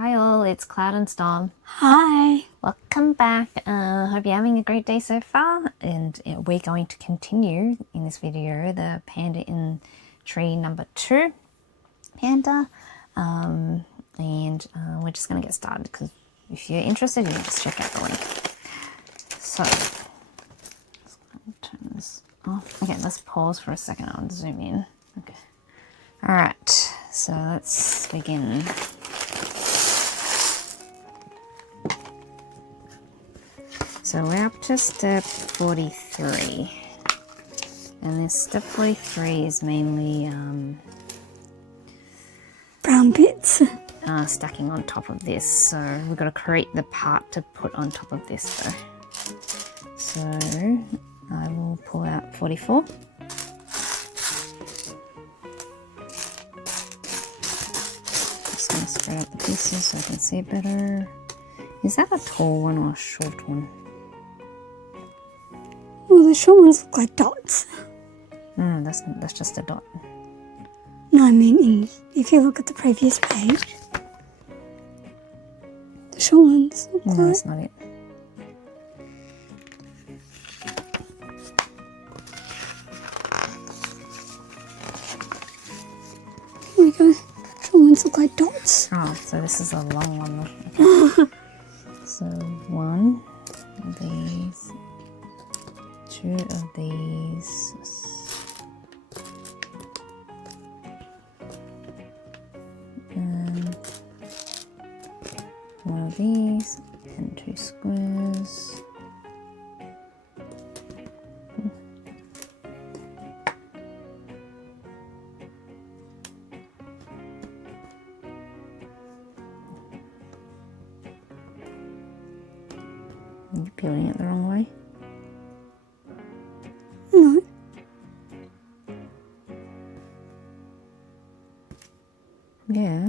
Hi all, it's Cloud and Storm. Hi. Welcome back. Hope you're having a great day so far. And we're going to continue in this video the Panda in tree number 2 Panda. And we're just going to get started because if you're interested, you can just check out the link. So, let's turn this off. Okay, let's pause for a second. I'll zoom in. Okay. Alright, so let's begin. So we're up to step 43, and this step 43 is mainly Brown bits. stacking on top of this. So we've got to create the part to put on top of this though. So I will pull out 44. Just going to spread out the pieces so I can see it better. Is that a tall one or a short one? Well, the short ones look like dots. No, that's just a dot. No, I mean, if you look at the previous page, the short ones look No, like... that's not it. Here we go. Short ones look like dots. Oh, so this is a long one. Okay. So 1 of these, 2 of these, and 1 of these, and 2 squares. Are you peeling it the wrong way? No. Yeah.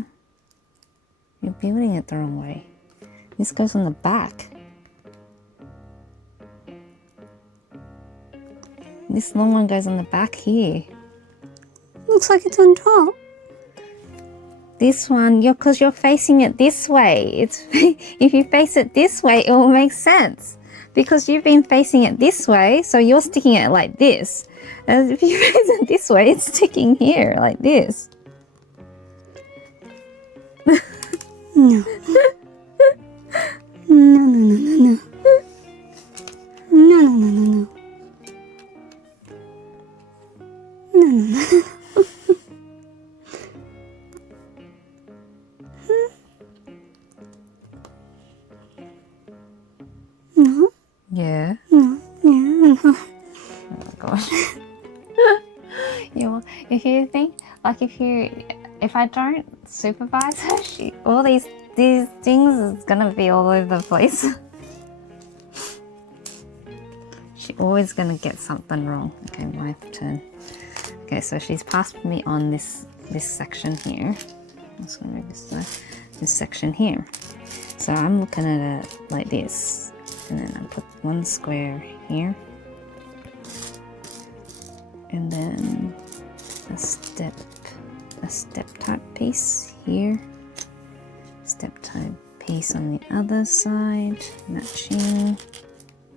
You're peeling it the wrong way. This goes on the back. This long one goes on the back here. Looks like it's on top. This one, because you're facing it this way. It's if you face it this way, it will make sense. Because you've been facing it this way, so you're sticking it like this. And if you face it this way, it's sticking here like this. No. No, no, no, no, no. No, no, no, no, no. No, no, no. No. Yeah. No. Yeah. No. Oh my gosh. If you think, like if I don't supervise her, all these things is gonna be all over the place. She's always gonna get something wrong. Okay, my turn. Okay, so she's passed me on this section here. I'm just gonna move this section here. So I'm looking at it like this, and then I put 1 square here, and then a step type piece here, step type piece on the other side, matching.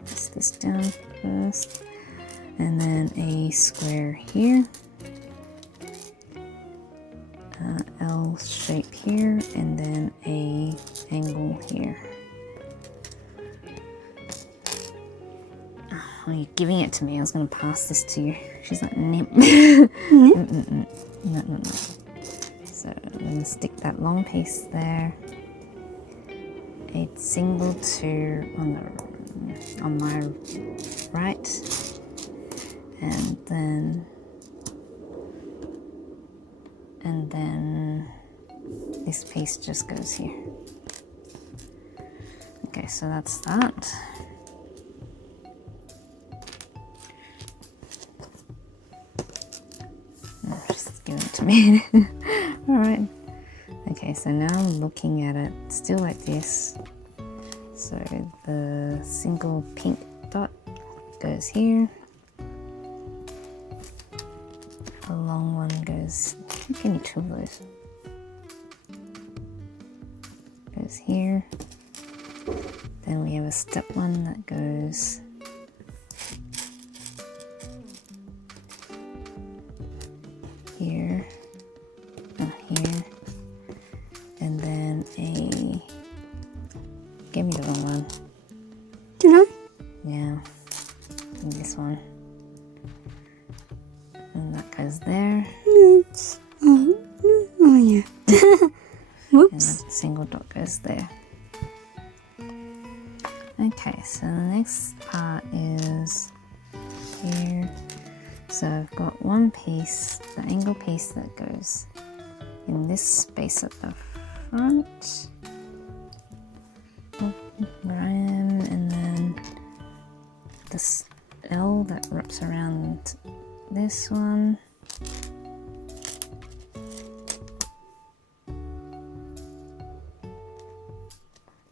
Press this down first, and then a square here, L shape here, and then a angle here. Oh, you're giving it to me. I was going to pass this to you. She's like, nope. No. So I'm going to stick that long piece there. A single 2 on my right, and then this piece just goes here. Okay, so that's that. Just give it to me. All right. Okay, so now I'm looking at it still like this. So the single pink dot goes here. The long one goes. Give me 2 of those. goes here. Then we have a step one that goes here and here. And then give me the wrong one. Did I? Yeah, and this one. And that goes there. It's, oh yeah. And Whoops. the single dot goes there. Okay, so the next part is here. So I've got one piece, the angle piece that goes in this space at the front of where I am, and then this L that wraps around this one.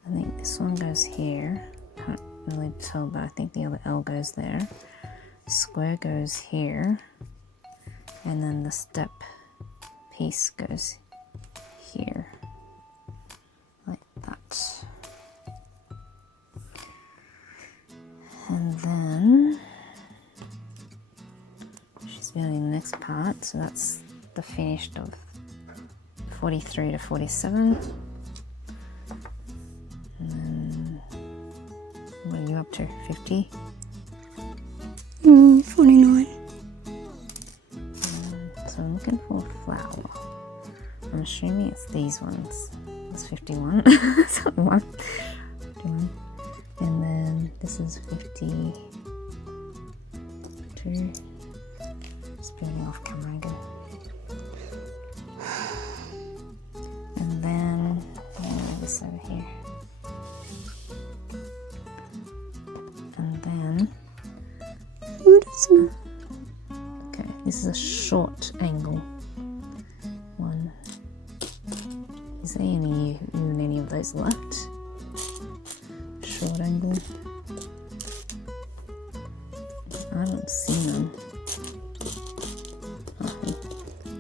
I think this one goes here. Can't really tell, but I think the other L goes there. Square goes here. And then the step piece goes here. Like that. And then she's building the next part, so that's the finished of 43 to 47. And then what are you up to? 50? 49. So I'm looking for a flower. I'm assuming it's these ones. It's 51. So 51. And then this is 52. Just building off camera again. And then this over here. And then What is it? okay, this is a short angle one. Is there any of those left? Short angle. I don't see none. Oh,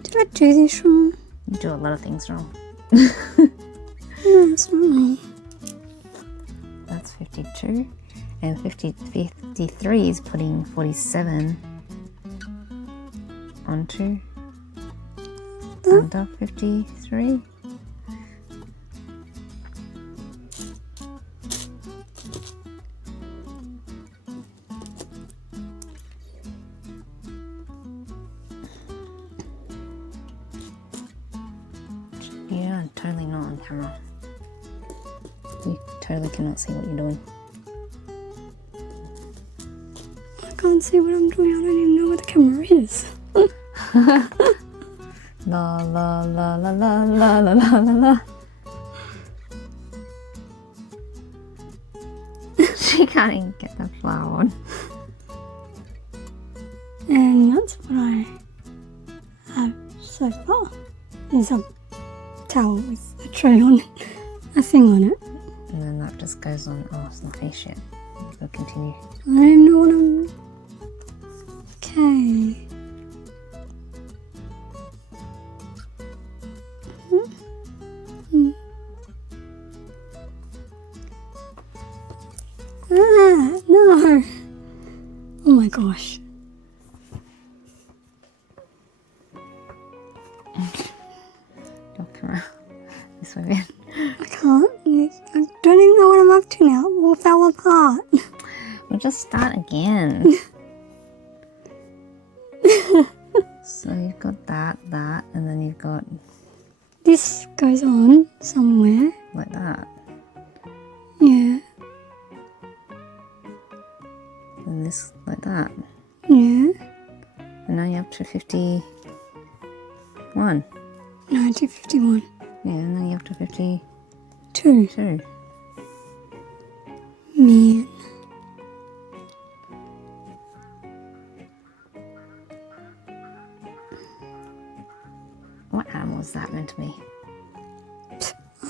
Did I do this wrong? you do a lot of things wrong. No, it's not wrong. That's 52. And 53 is putting 47 onto under 53. Yeah, totally not on camera. You totally cannot see what you're doing. I can't see what I'm doing. I don't even know where the camera is. La la la la la la la la la la. She can't even get the flower on. And that's what I have so far. Is a towel with a tray on it, a thing on it. And then that just goes on. Oh, it's not finished yet. We'll continue. I don't even know what I'm... Okay. Ah, no. Oh my gosh. Don't come out this way then. I can't. I don't even know what I'm up to now. It all fell apart. We'll just start again. So you've got that, and then you've got This goes on somewhere. like that. Yeah. And this like that. Yeah. And now you're up to 51. 1951. Yeah, and then you're up to 52. 2. Man. What animal is that meant to be?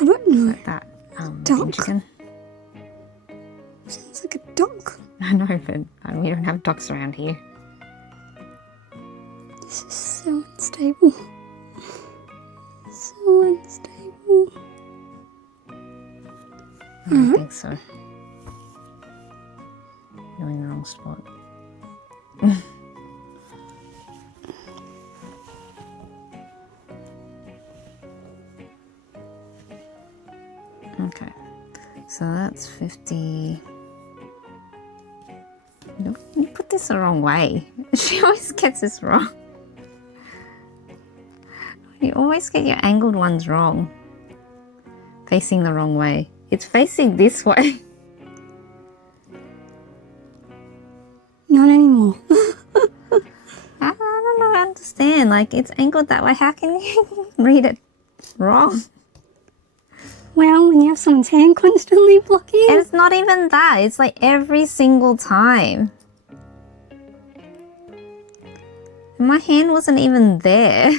I don't know. Like that Duck. chicken? Sounds like a duck. I know, but we don't have ducks around here. This is so unstable. So unstable. I don't think so. You're in the wrong spot. Okay, so that's 50. No, you put this the wrong way. She always gets this wrong. You always get your angled ones wrong. Facing the wrong way. It's facing this way. Not anymore. I don't understand. Like, it's angled that way. How can you read it wrong? Well, when you have someone's hand constantly blocking. And it's not even that. It's like every single time. And my hand wasn't even there.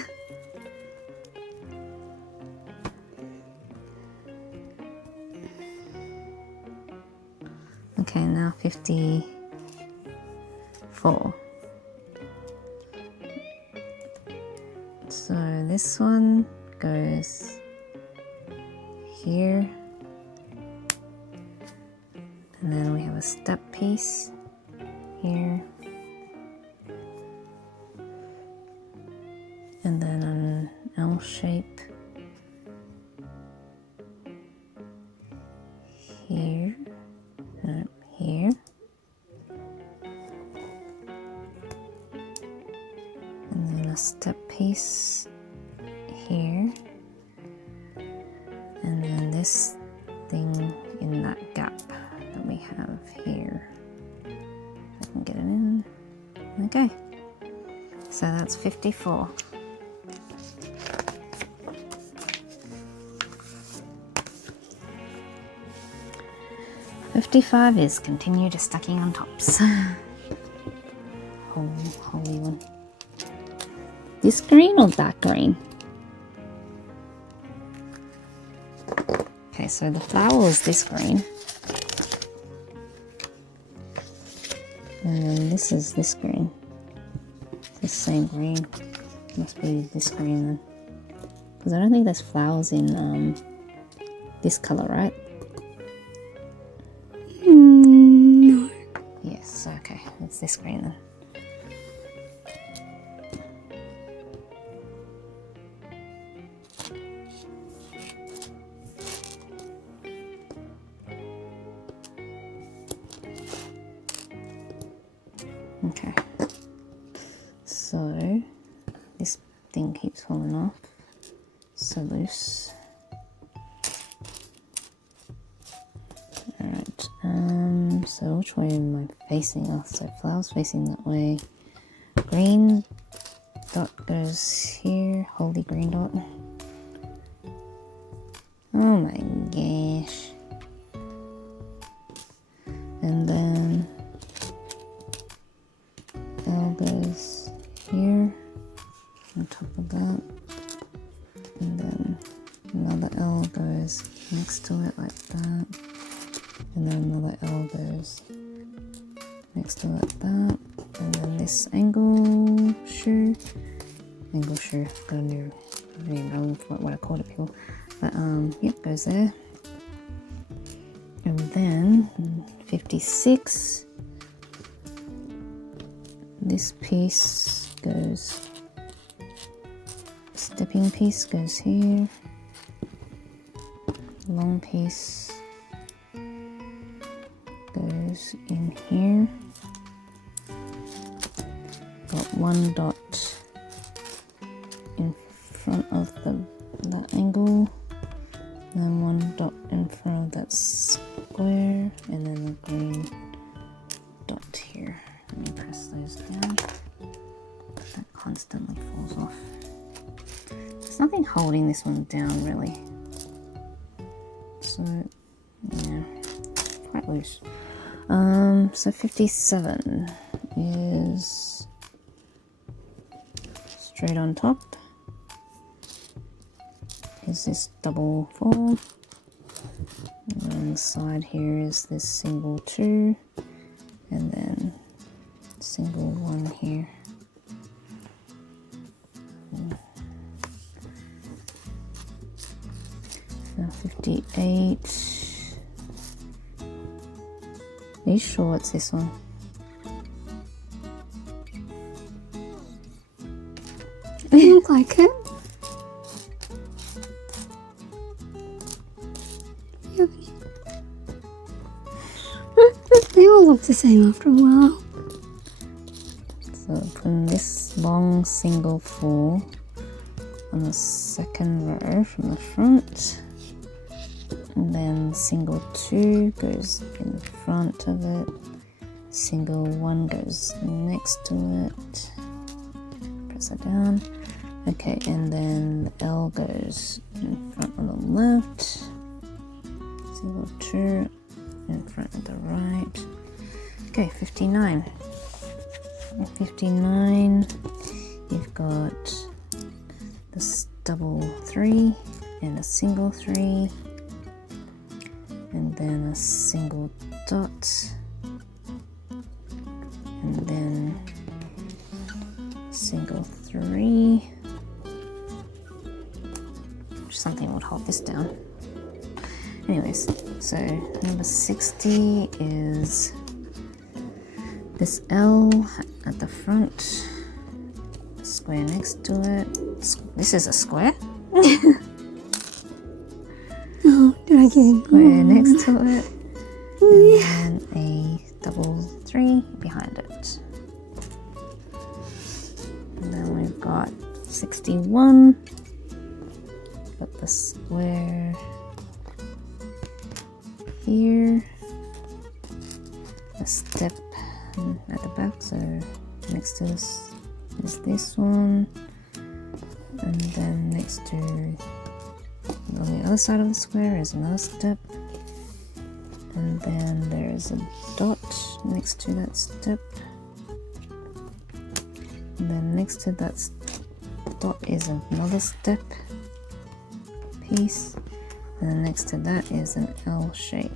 Okay, now 54. So this one goes here. And then we have a step piece here. And then an L shape here. No, here. And then a step piece here. And then this thing in that gap that we have here. If I can get it in. Okay. So that's 54. $55 is continue just stacking on tops. Holy one. This green or that green? Okay, so the flower was this green. And then this is this green. It's the same green. Must be this green then. Because I don't think there's flowers in this color, right? No. Yes, okay. It's this green then. Okay. So this thing keeps falling off. So loose. Alright, so which way am I facing? Oh, so flowers facing that way. Green dot goes here, holy green dot. Oh my gosh. And then L goes here, on top of that. And then another L goes next to it like that. And then another L goes next to it like that. And then this angle shoe, got a new name for what I called it before. But yep, goes there. And then 56, this piece goes, stepping piece goes here, long piece goes in here. Got one dot in front of that angle, and then one dot in front of that square, and then the green dot here. Let me press those down. That constantly falls off. There's nothing holding this one down really. So yeah, quite loose. So 57 is straight on top. Is this double 4, and then the side here is this single 2, and then single 1 here. So 58, Are you sure it's this one? It look like it. Yep. They all look the same after a while. So putting this long single 4 on the second row from the front, and then single 2 goes in front of it, single 1 goes next to it, press it down. Okay, and then the L goes in front on the left, single 2 in front of the right. Okay, 59. 59, you've got this double 3 and a single 3, and then a single dot, and then single 3. Something would hold this down. Anyways, so number 60 is this L at the front, square next to it. This is a square. Oh, did I give you Square next to it, and then a double 3 behind it. And then we've got 61. Got the square here, a step at the back, so next to this is this one, and then next to on the other side of the square is another step, and then there's a dot next to that step, and then next to that dot is another step piece, and then next to that is an L shape.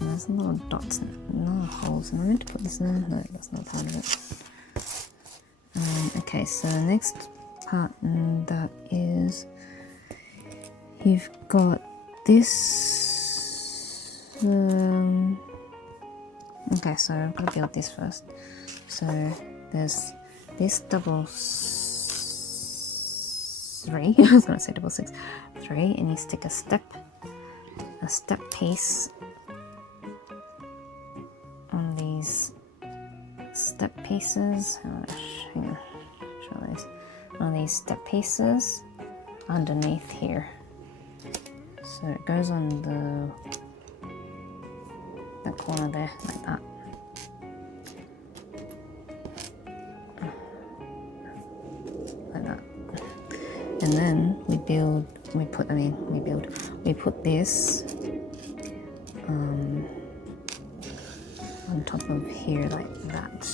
And there's a lot of dots and no holes. Am I meant to put this in? No, that's not part of it. Okay, so the next part that is, you've got this. Okay, so I've got to build this first. So there's this double 3, I was going to say double 6, 3, and you stick a step piece on these step pieces. Hang on, show these. On these step pieces underneath here. So it goes on the corner there, like that. Like that. And then we put this on top of here like that.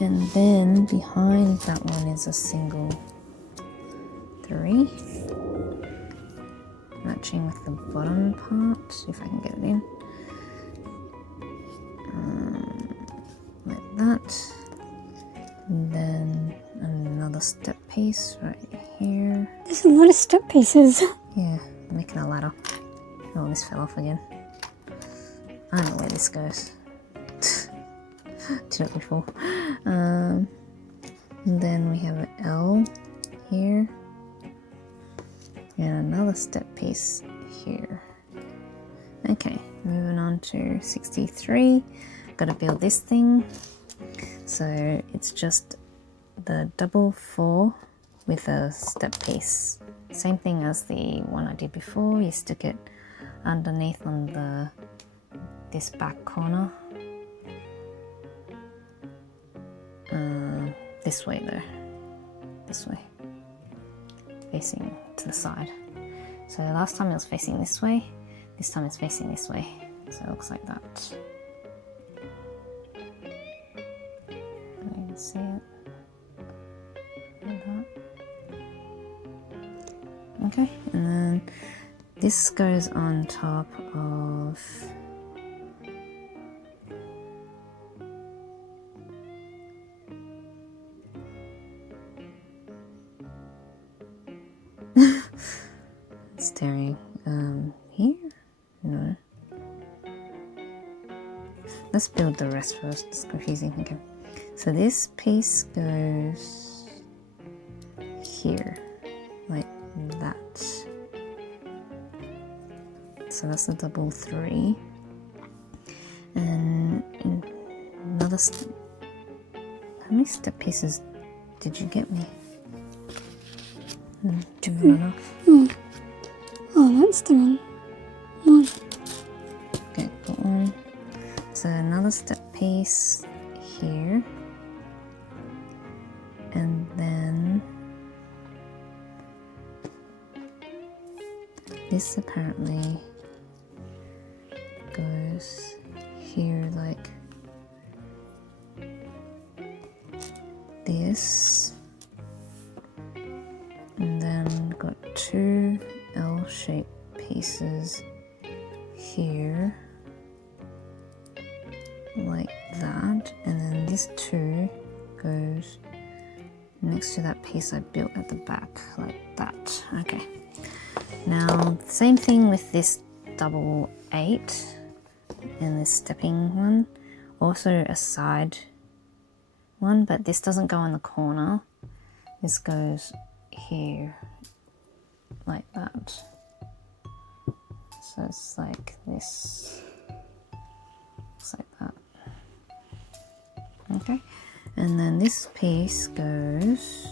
And then behind that one is a single 3, matching with the bottom part, if I can get it in. Like that. And then another step piece right here. There's a lot of step pieces. Yeah, I'm making a ladder. Oh, this fell off again. I don't know where this goes. Did it before. And then we have an L here. And another step piece here. Okay, moving on to 63. Got to build this thing. So it's just the double 4 with a step piece. Same thing as the one I did before. You stick it underneath on this back corner. This way though. This way. Facing to the side. So last time it was facing this way. This time it's facing this way. So it looks like that. You can see it. Like that. Okay, and then this goes on top of staring here. No. Let's build the rest first. It's confusing. Okay. So this piece goes here, like that. So that's the double 3. And another. How many step pieces did you get me? 2 and a half. Oh, that's the wrong one. Okay, put on. So another step piece here. And then this apparently goes here like this. And then got 2 L-shaped pieces here like that, and then this 2 goes next to that piece I built at the back like that. Okay, now same thing with this double 8 and this stepping one, also a side one, but this doesn't go in the corner, this goes here like that. So it's like this, looks like that. Okay, and then this piece goes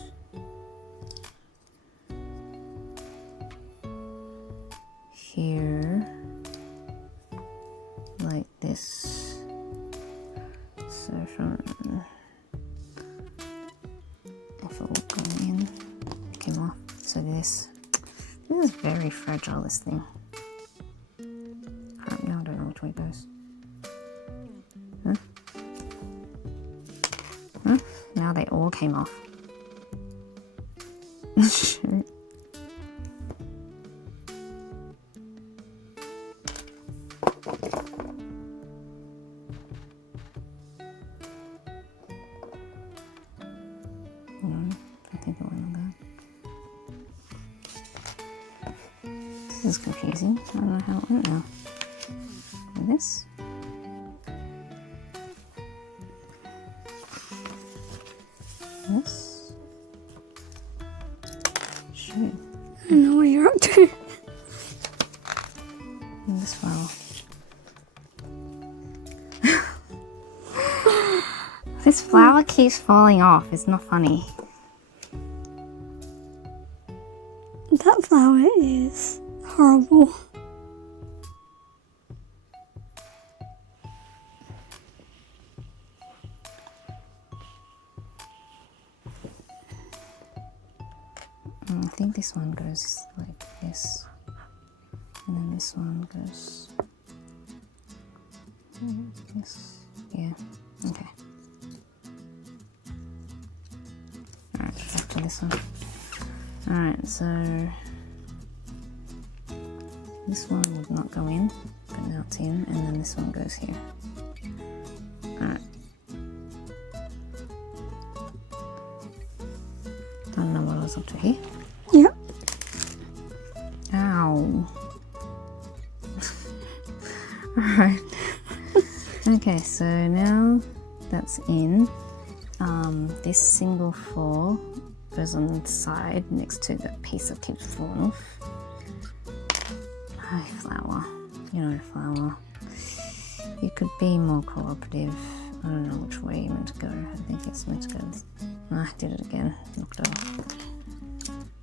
here like this. So from if it will go in, it came off. So this is very fragile, this thing. Now I don't know which way it goes. Huh? Huh? Now they all came off. Shoot. No, I think it went like that. This is confusing. I don't know how it went now. And this. This. Shoot. I don't know what you're up to. And this flower. This flower keeps falling off. It's not funny. That flower is horrible. I think this one goes like this, and then this one goes like this. Yeah. Okay. All right, back to this one. All right, so this one would not go in, but now it's in, and then this one goes here. All right. Don't know what I was up to here. Yep. Ow. Alright. Okay, so now that's in. This single 4 goes on the side next to the piece that keeps falling off. Hi, flower. You know, flower. You could be more cooperative. I don't know which way you meant to go. I think it's meant to go this. I did it again. Knocked it off.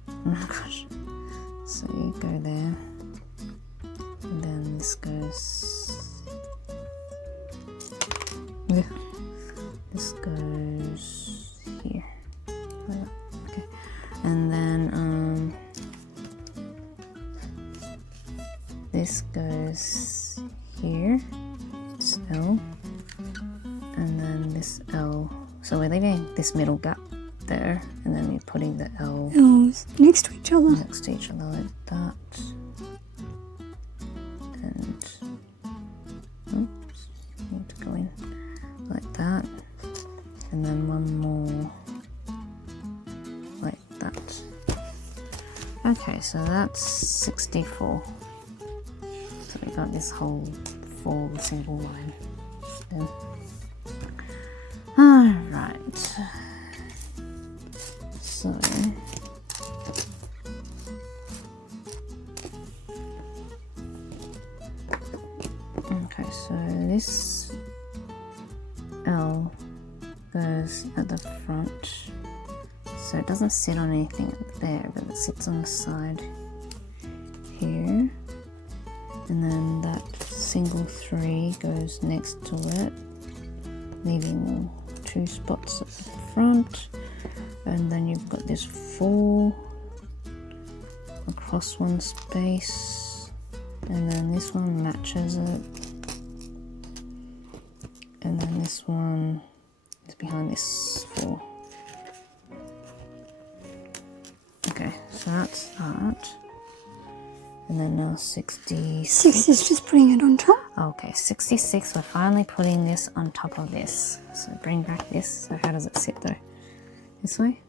Oh my gosh. So you go there. And then this goes. Yeah. This goes here. Okay. And then this goes here. It's L. And then this L. So we're leaving this middle gap there, and then we're putting the L L's next to each other. next to each other like that. And oops, need to go in like that. And then one more like that. Okay, so that's 64. So we got this whole 4 single line then. Alright, so okay, so this L goes at the front, so it doesn't sit on anything there, but it sits on the side here, and then that single 3 goes next to it, leaving 2 spots at the front, and then you've got this 4 across one space, and then this one matches it, and then this one is behind this 4. Okay, so that's that. And then now 66. 6 is just putting it on top. Okay, 66, we're finally putting this on top of this. So bring back this. So how does it sit though? This way?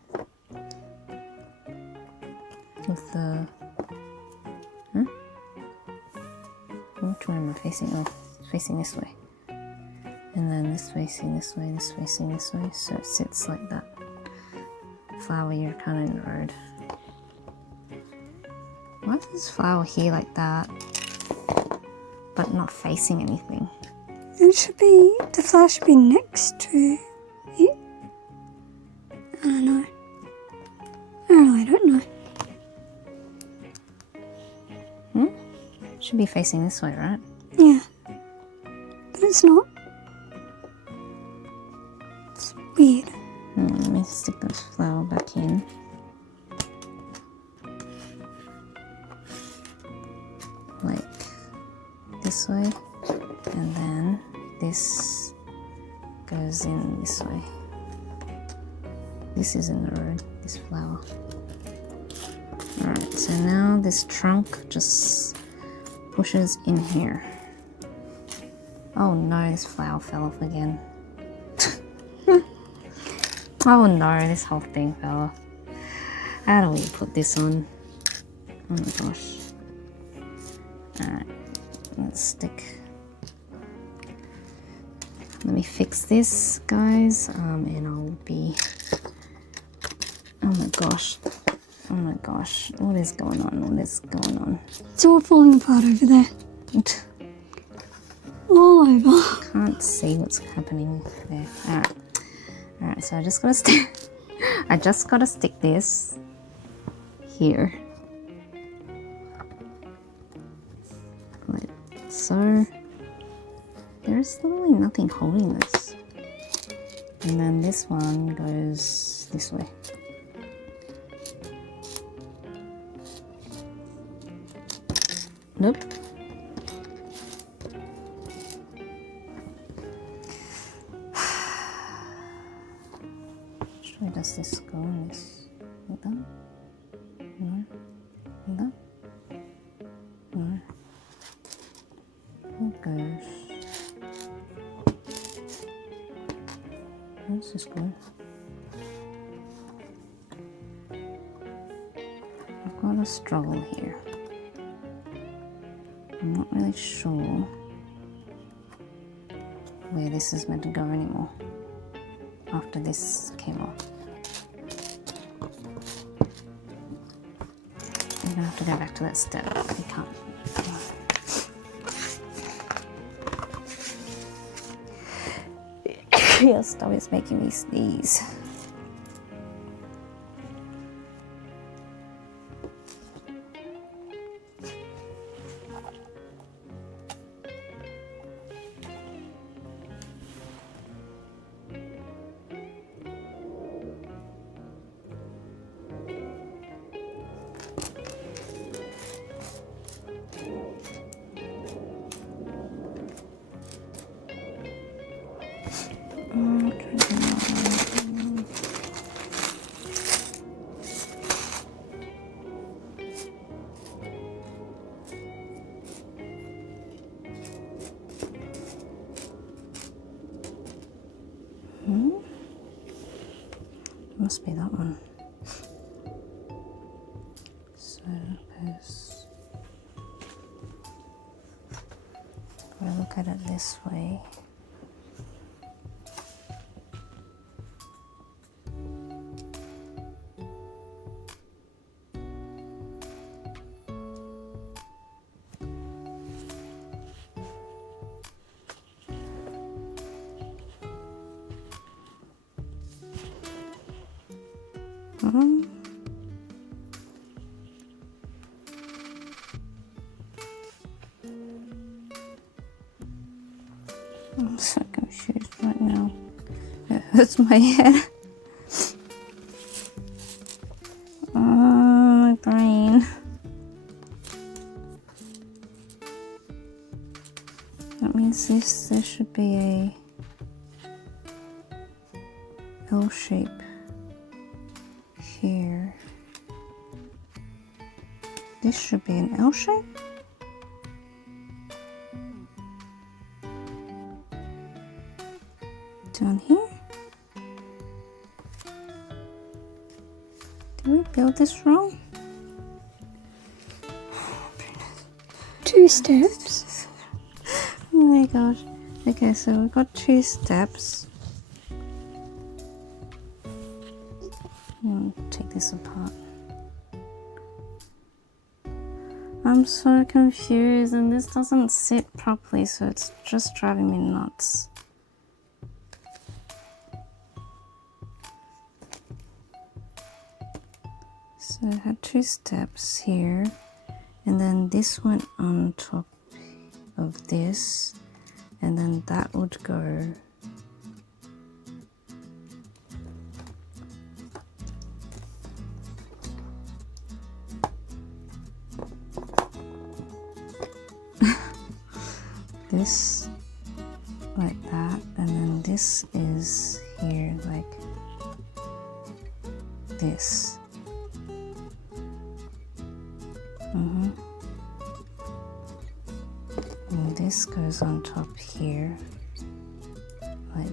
With the... Huh? Which way am I facing? Oh, it's facing this way. And then this facing this way, this facing this way. So it sits like that. Flower, you're kind of in the road. Why is this flower here like that, but not facing anything? It should be, the flower should be next to it. I don't know. I really don't know. Should be facing this way, right? Yeah. But it's not. It's weird. Let me stick this flower back in. Like this way, and then this goes in this way. This is in the road, this flower. Alright, so now this trunk just pushes in here. Oh no, this flower fell off again. Oh no, this whole thing fell off. How do we put this on? Oh my gosh. Alright, let's stick. Let me fix this, guys, and I'll be... Oh my gosh. Oh my gosh. What is going on? What is going on? It's all falling apart over there. All over. Can't see what's happening there. Alright. Alright, so I just gotta stick... I just gotta stick this here. Like so. There's literally nothing holding this. And then this one goes this way. Nope. Actually, does this go on this? Like that? No? Like that? No. It goes. Where's this going? I've got a struggle here. I'm not really sure where this is meant to go anymore after this came off. I'm gonna have to go back to that step. You can't. Your stuff is making me sneeze. Must be that one. So that goes I look at it this way. I'm so confused right now. It hurts my head. Oh, my brain. That means there should be a L shape here. This should be an L shape. Down here. Did we build this wrong? 2 steps. Oh my gosh. Okay, so we've got 2 steps. Take this apart. I'm so confused and this doesn't sit properly, so it's just driving me nuts. So I had 2 steps here, and then this went on top of this, and then that would go this like that, and then this is here like this. And this goes on top here like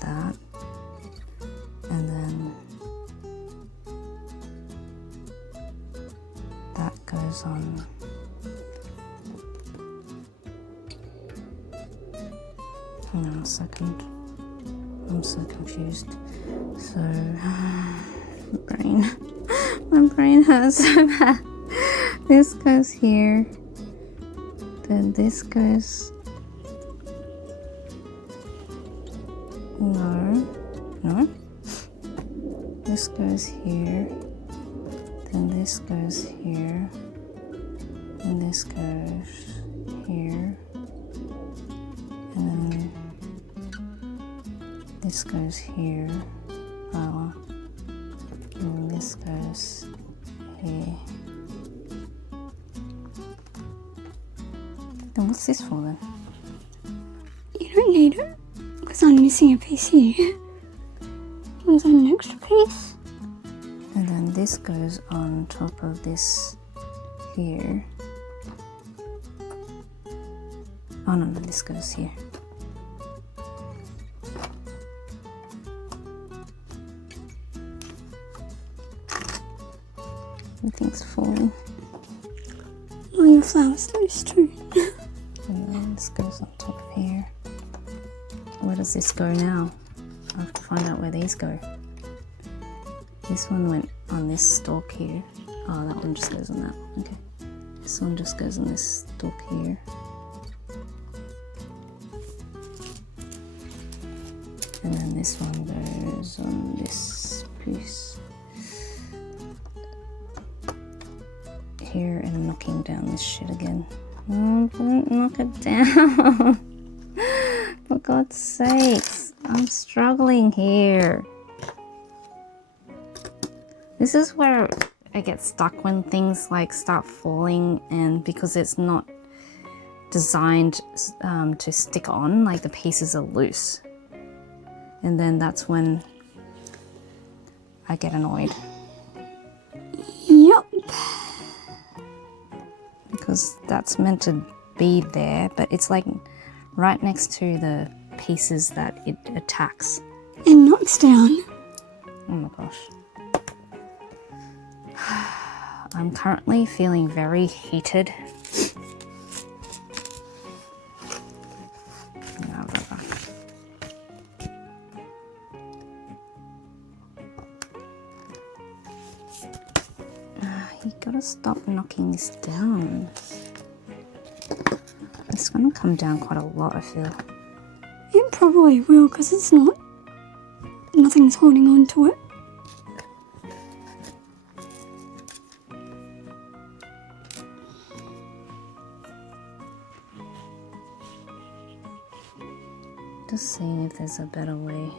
that, and then that goes on hang on a second, I'm so confused. So my brain hurts so bad. This goes here, then this goes, no, this goes here, then this goes here, and this goes here, and then this goes here, and this goes here. Then what's this for then? You don't need it, because I'm missing a piece here. Is that an extra piece? And then this goes on top of this here. Oh no, this goes here. Everything's falling. Oh, your flower's loose too. And then this goes on top of here. Where does this go now? I have to find out where these go. This one went on this stalk here. Oh, that one just goes on that. Okay. This one just goes on this stalk here. And then this one goes on this piece here, and I'm knocking down this shit again. Oh, don't knock it down. For God's sakes, I'm struggling here. This is where I get stuck when things like start falling, and because it's not designed to stick on, like the pieces are loose. And then that's when I get annoyed. Yep. Because that's meant to be there, but it's like right next to the pieces that it attacks. And knocks down. Oh my gosh. I'm currently feeling very heated. stop knocking this down. It's going to come down quite a lot, I feel. It probably will because it's not, nothing's holding on to it. Just seeing if there's a better way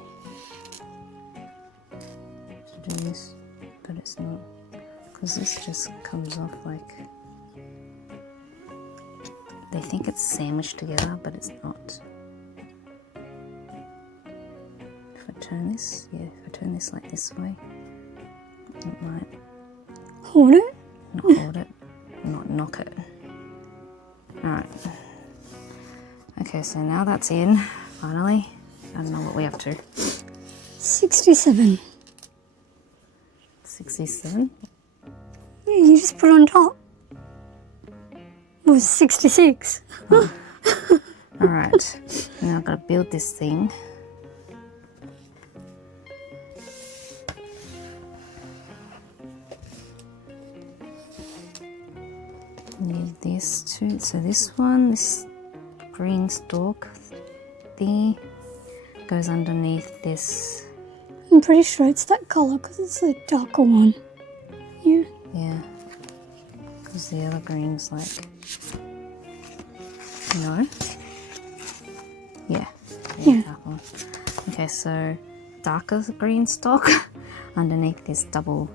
to do this, but it's not, because this just comes off like, they think it's sandwiched together, but it's not. If I turn this, yeah, if I turn this like this way, it might Hold it? not hold it, not knock it. Alright. Okay, so now that's in, finally. I don't know what we have to. 67. 67? Yeah, you just put it on top. It was 66. Alright, now I've got to build this thing. Need this too. So this one, this green stalk thingy goes underneath this. I'm pretty sure it's that colour because it's a darker one. Yeah. Yeah, because the other green's like, no. Yeah, dark one. Okay, so darker green stalk underneath this double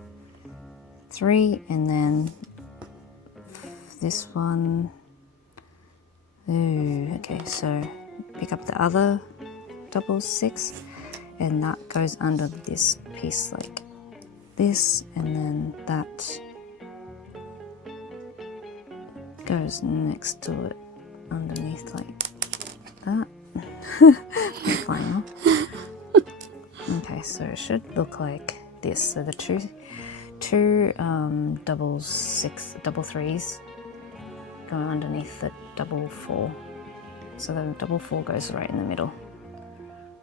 3, and then this one. Ooh, okay, so pick up the other double 6, and that goes under this piece like this, and then that goes next to it underneath like that. Fine. Okay, so it should look like this. So the two double 3s go underneath the double 4. So the double 4 goes right in the middle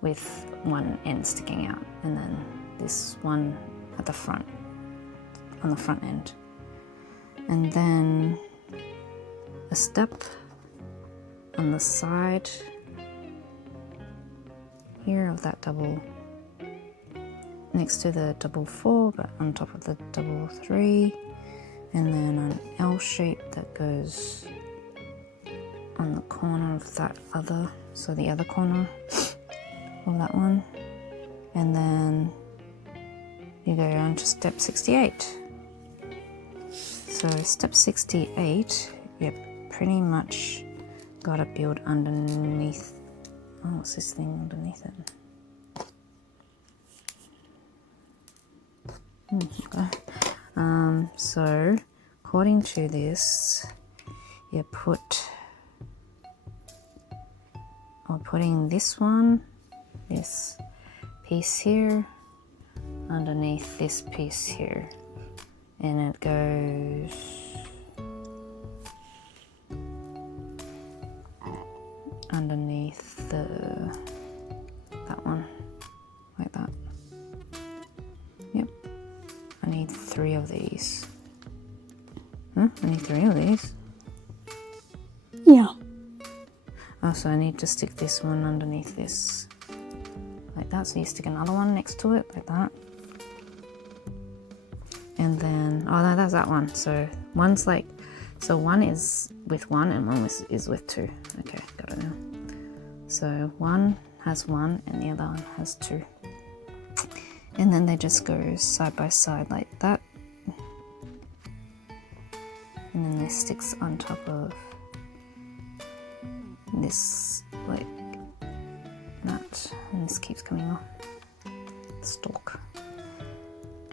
with one end sticking out, and then this one at the front, on the front end. And then a step on the side here of that double, next to the double 4, but on top of the double 3, and then an L shape that goes on the corner of that other, so the other corner of that one, and then you go on to step 68. So step 68, you pretty much got to build underneath. Oh, what's this thing underneath it? Okay. So according to this, you putting this one, this piece here, underneath this piece here, and it goes underneath that one, like that. Yep. I need 3 of these. Huh? I need 3 of these. Yeah. Oh, so I need to stick this one underneath this, like that. So you stick another one next to it, like that. And then, oh no, that's that one. So one's like, so one is with 1 and one is with 2. Okay, got it now. So one has 1 and the other one has 2. And then they just go side by side like that. And then this sticks on top of this like that, and this keeps coming off the stalk.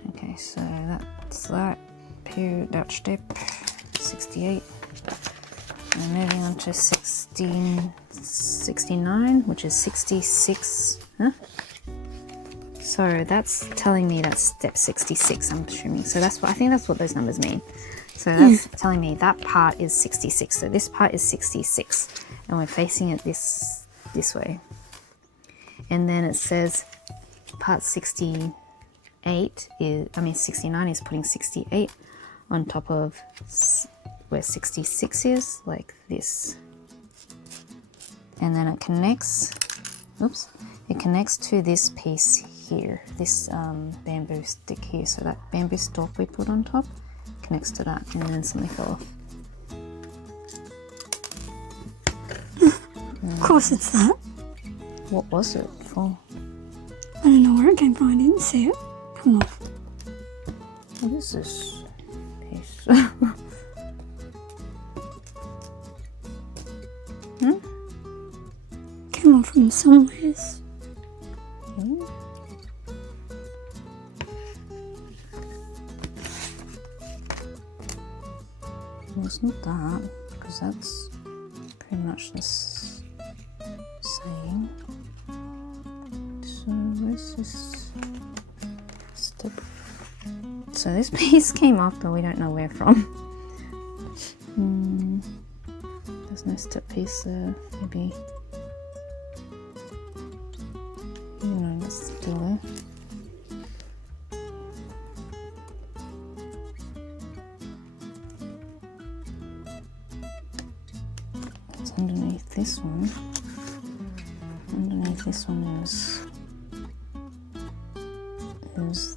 Okay, so that's that. Period. That step 68. And moving on to 69, which is 66. Huh? So that's telling me that's step 66. I'm assuming. So that's what I think. That's what those numbers mean. So that's telling me that part is 66. So this part is 66, and we're facing it this way. And then it says part 69 is putting 68 on top of where 66 is, like this. And then it connects, oops, it connects to this piece here, this bamboo stick here. So that bamboo stalk we put on top connects to that, and then something fell off. Of course it's that. What was it for? I don't know where it came from, I didn't see it come off. What is this piece? Came off from somewheres. Hmm? Well, it's not that, because that's pretty much the same. So where's this step? So this piece came off, but we don't know where from. There's no step piece there. Maybe, no, that's still there. It's underneath this one. Underneath this one is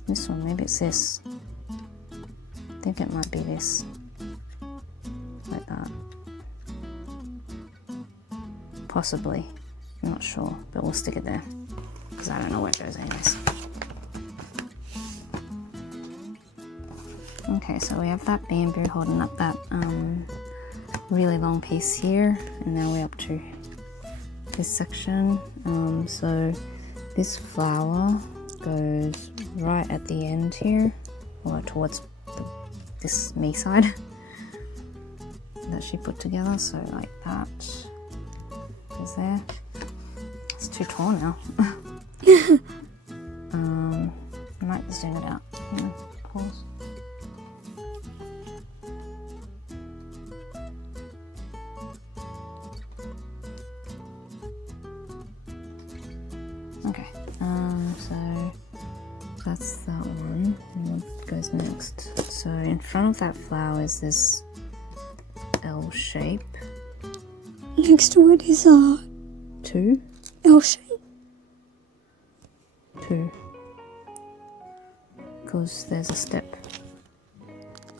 this one. Maybe it's this. I think it might be this. Like that. Possibly. I'm not sure, but we'll stick it there because I don't know where it goes anyways. Okay, so we have that bamboo holding up that really long piece here, and now we're up to this section. So this flower goes right at the end here, or towards this me side that she put together. So like that is there. It's too tall now. I might zoom it out. Pause. Okay, so that's that one. And what goes next? So in front of that flower is this L shape. Next to it is a 2. L shape. 2. Because there's a step.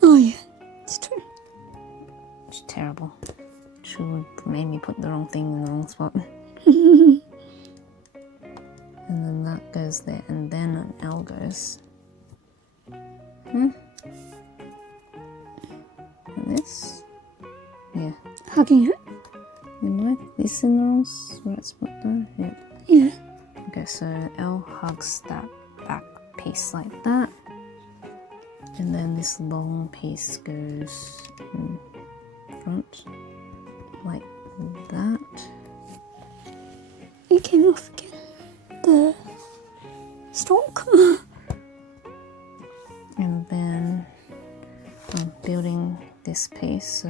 Oh yeah, it's 2. It's terrible. She made me put the wrong thing in the wrong spot. And then that goes there, and then an L goes. And this? Yeah. Hugging it. Am I? This in the wrong right spot though? Yep. Yeah. Okay, so L hugs that back piece like that. And then this long piece goes in front like that. It came off again. The stalk. And then I'm building this piece. So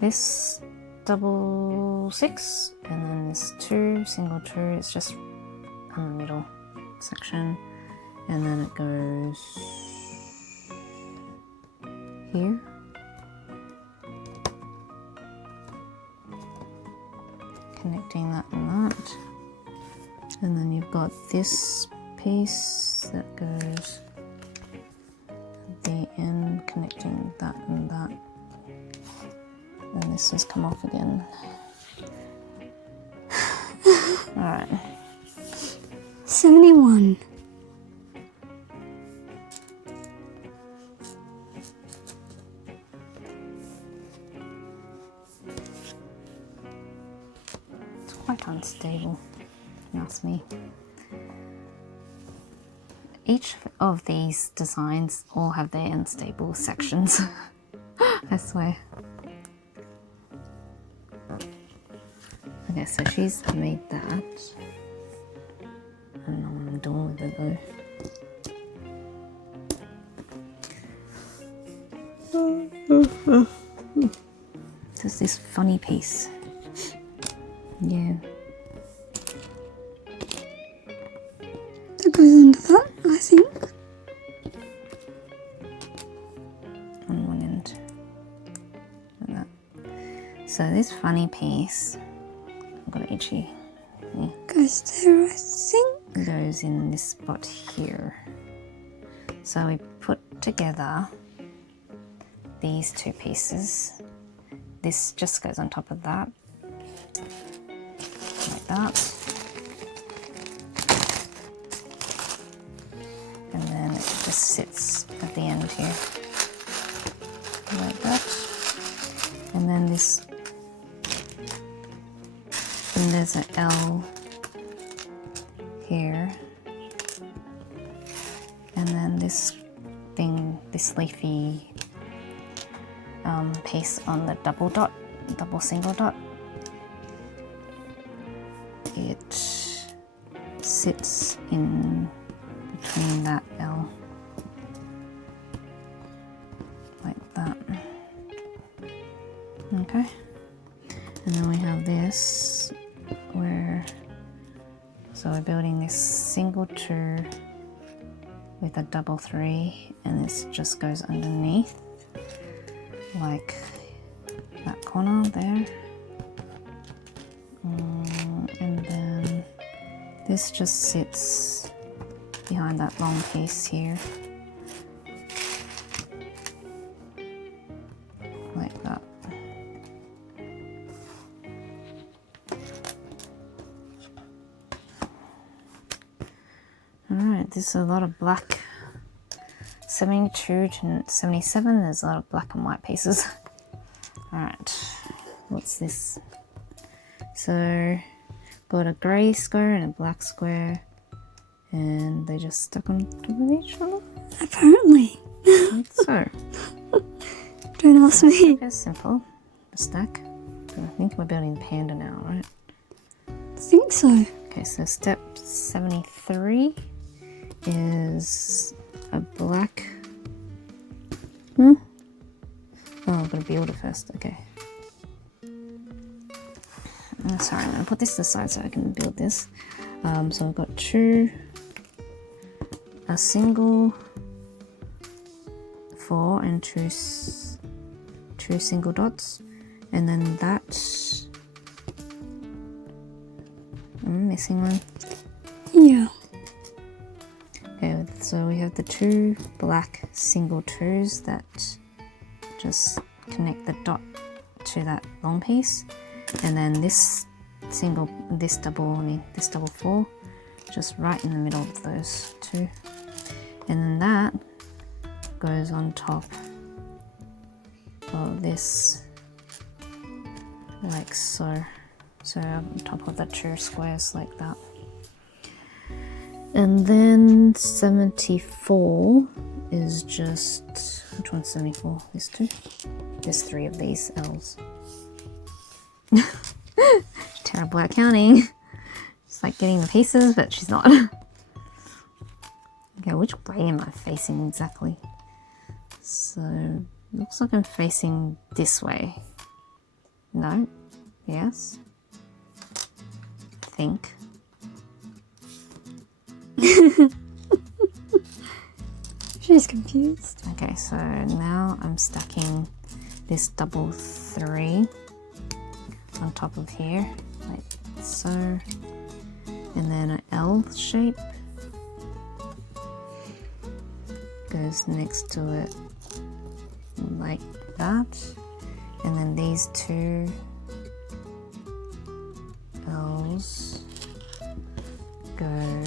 this double 6, and then this 2, single 2. It's just on the middle section, and then it goes here. Connecting that and that. And then you've got this piece that goes at the end, connecting that and that. And this has come off again. Alright. 71. It's quite unstable, if you ask me. Each of these designs all have their unstable sections. I swear. Okay, so she's made that. I don't know what I'm doing with it though. There's this funny piece. Yeah. That goes under that, I think. On So this funny piece, I've got it itchy. Yeah. Goes there, I think. Goes in this spot here. So we put together these two pieces. This just goes on top of that, like that. And then it just sits at the end here, like that. And then this, and there's an L here. And then this thing, this leafy piece on the double single dot, it sits in between that L, like that. Okay, and then we have this where, so we're building this single 2 with a double 3, and this just goes underneath like that corner there. And then this just sits behind that long piece here, like that. Alright, this is a lot of black. 72 to 77, there's a lot of black and white pieces. Alright, what's this? So, got a grey square and a black square, and they just stuck on top of each other? Apparently. So, Don't ask me. it's simple, a stack. But I think we're building the Panda now, right? I think so. Okay, so step 73 is a black. Oh, I've got to build it first. Okay. Sorry, I'm going to put this to the side so I can build this. So I've got a single 4 and two single dots, and then that. I'm missing one. Yeah. Okay, so we have the 2 black single 2s that just connect the dot to that long piece, and then this double 4, just right in the middle of those 2, and then that goes on top of this, like so. So on top of the 2 squares like that. And then 74 is just, which one's 74? There's 2. There's 3 of these L's. Terrible at counting. It's like getting the pieces, but she's not. Okay, which way am I facing exactly? So, looks like I'm facing this way. No? Yes? I think. She's confused. Okay, so now I'm stacking this double 3 on top of here, like so, and then an L shape goes next to it like that, and then these 2 L's go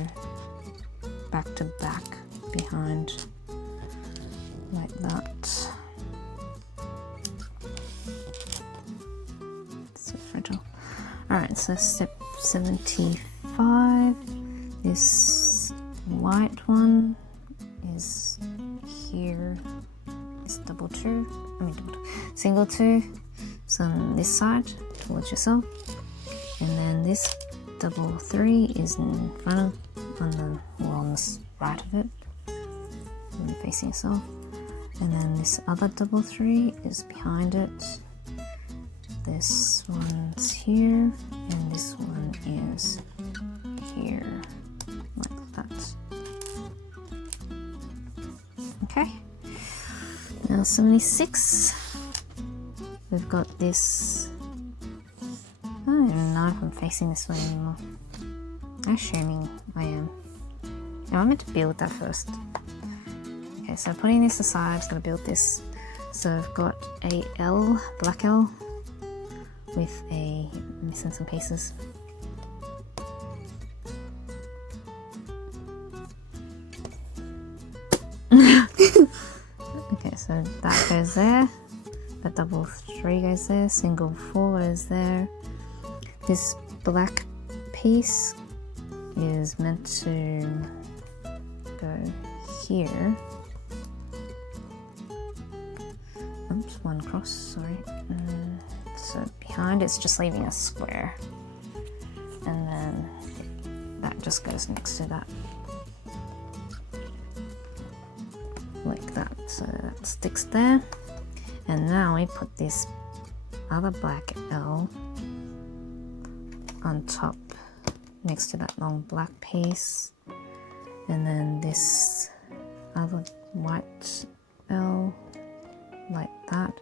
back to back behind like that. So fragile. Alright, so step 75, this white one is here, this single 2, so on this side towards yourself, and then this double 3 is in front of, on the right of it, and facing yourself, and then this other double 3 is behind it. This one's here, and this one is here, like that. Okay, now 76, we've got this I don't even know if I'm facing this way anymore. Assuming I am. No, I'm meant to build that first. Okay, so putting this aside, I'm just going to build this. So I've got a L, black L, with a missing some pieces. Okay, so that goes there. A double 3 goes there. Single 4 goes there. This black piece is meant to go here. Oops, one cross, sorry. So behind it's just leaving a square. And then that just goes next to that. Like that, so that sticks there. And now we put this other black L on top next to that long black piece, and then this other white L like that,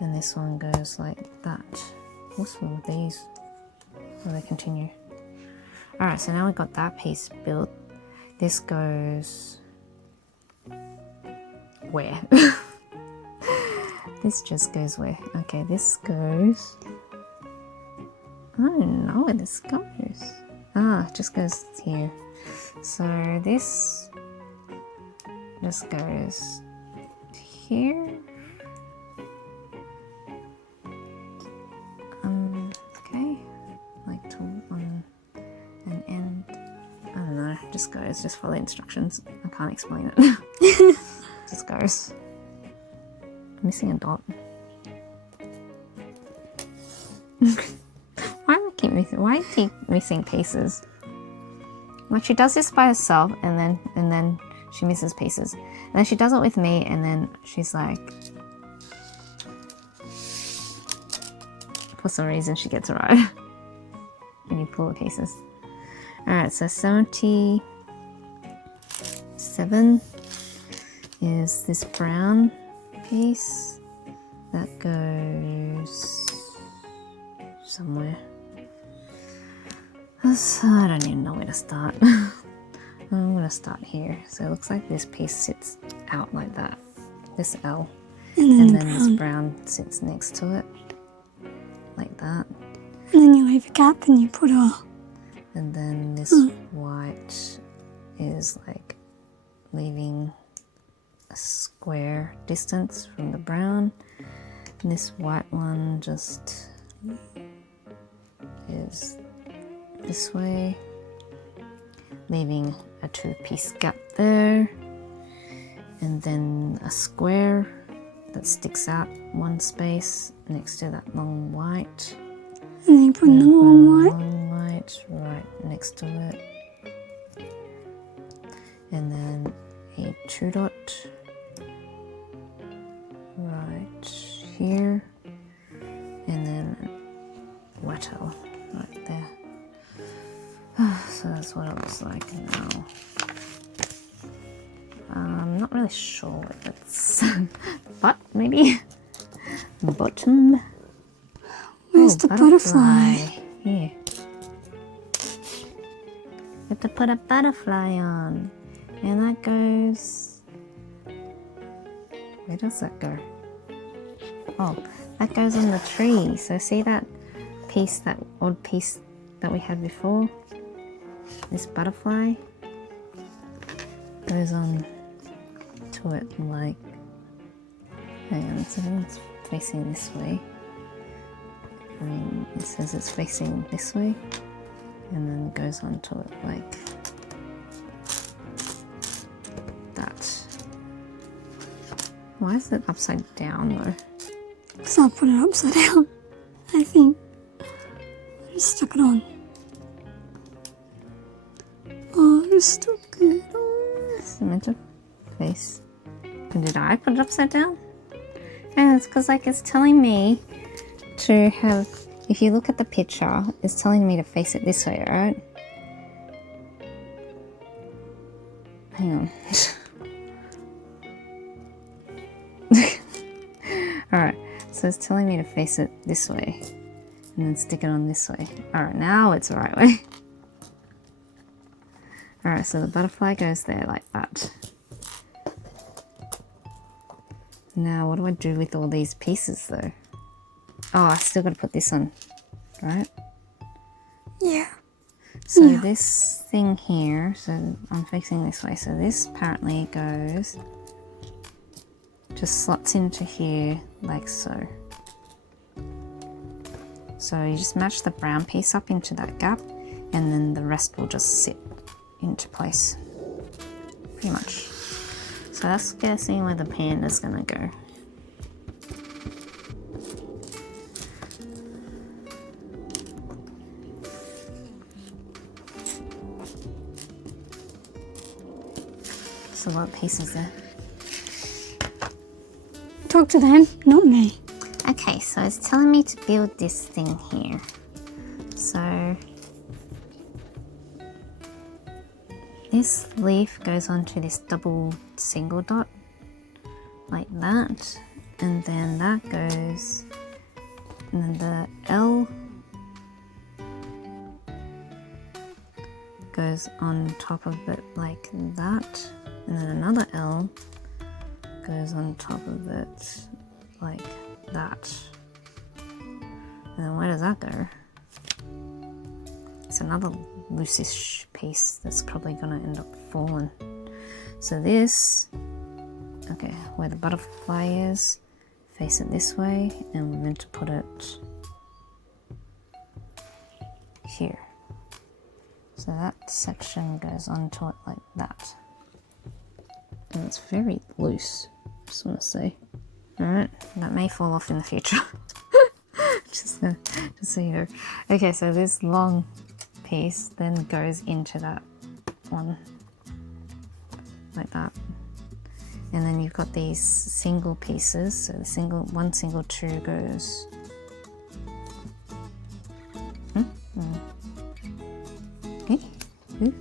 and this one goes like that. What's wrong with these? Will they continue? Alright, so now we've got that piece built. This goes where? This just goes where? Okay, this goes... I don't know where this goes. Ah, it just goes here. So this just goes here. Okay, like to on an end. I don't know, just goes, just follow the instructions. I can't explain it. Just goes. I'm missing a dot. Why do I keep missing pieces? Like, she does this by herself and then she misses pieces. And then she does it with me and then she's like, for some reason she gets it right. When you pull the pieces. Alright, so 77 is this brown piece that goes somewhere. So I don't even know where to start. I'm gonna start here. So it looks like this piece sits out like that, this L, and then this brown sits next to it like that, and then you leave a gap and you put a, and then this white is like leaving a square distance from the brown, and this white one just is this way, leaving a 2-piece gap there, and then a square that sticks out one space next to that long white, and then you put another long white right next to it, and then a 2 dot right here, and then white L right there. So that's what it looks like now. I'm not really sure what it's but maybe bottom. Where's the butterfly? Here. You have to put a butterfly on, and that goes. Where does that go? Oh, that goes on the tree. So see that piece, that odd piece that we had before? This butterfly goes on to it like, hang on, so it's facing this way. I mean, it says it's facing this way, and then goes on to it like that. Why is it upside down though? Because I put it upside down, I think. I just stuck it on. Oh, I just stuck it on. It's meant to face. And did I put it upside down? Yeah, it's because like it's telling me to have, if you look at the picture, it's telling me to face it this way, right? Hang on. Alright, so it's telling me to face it this way. and then stick it on this way. Alright, now it's the right way. Alright, so the butterfly goes there like that. Now, what do I do with all these pieces though? Oh, I still got to put this on, right? Yeah. So Yeah. this thing here, so I'm facing this way, so this apparently goes, just slots into here like so. So you just match the brown piece up into that gap, and then the rest will just sit into place, pretty much. So that's guessing where the panda's gonna go. So what pieces there? Talk to them, not me. Okay, so it's telling me to build this thing here. So this leaf goes onto this double single dot like that, and then that goes, and then the L goes on top of it like that, and then another L goes on top of it like that. And then where does that go? It's another loosish piece that's probably gonna end up falling. So this, okay, where the butterfly is, face it this way, and we're meant to put it here. So that section goes onto it like that. And it's very loose, just want to say. Alright, that may fall off in the future. just so you know. Okay, so this long piece then goes into that one like that, and then you've got these single pieces, so the one single two goes okay. Ooh.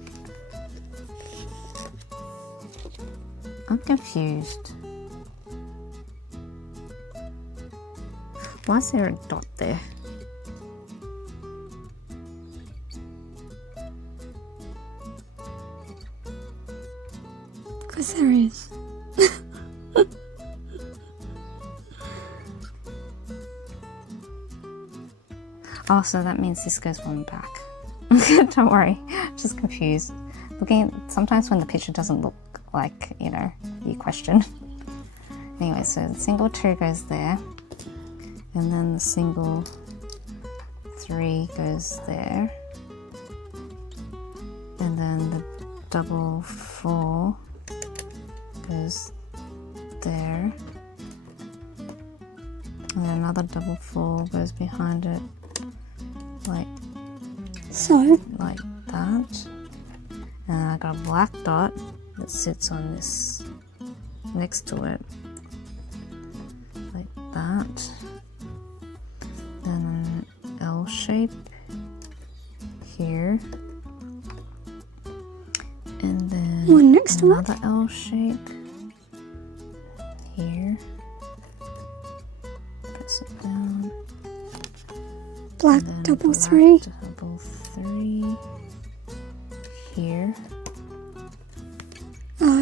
I'm confused. Why is there a dot there? Because there is. Oh, so that means this goes one back. Don't worry, just confused. Sometimes when the picture doesn't look like, you know, you question. Anyway, so the single two goes there, and then the single three goes there, and then the double four goes there, and then another double four goes behind it like that, and I got a black dot that sits on this next to it like that, then an L shape here, and then one next to another L shape here, press it down, black and then double black three. double three here,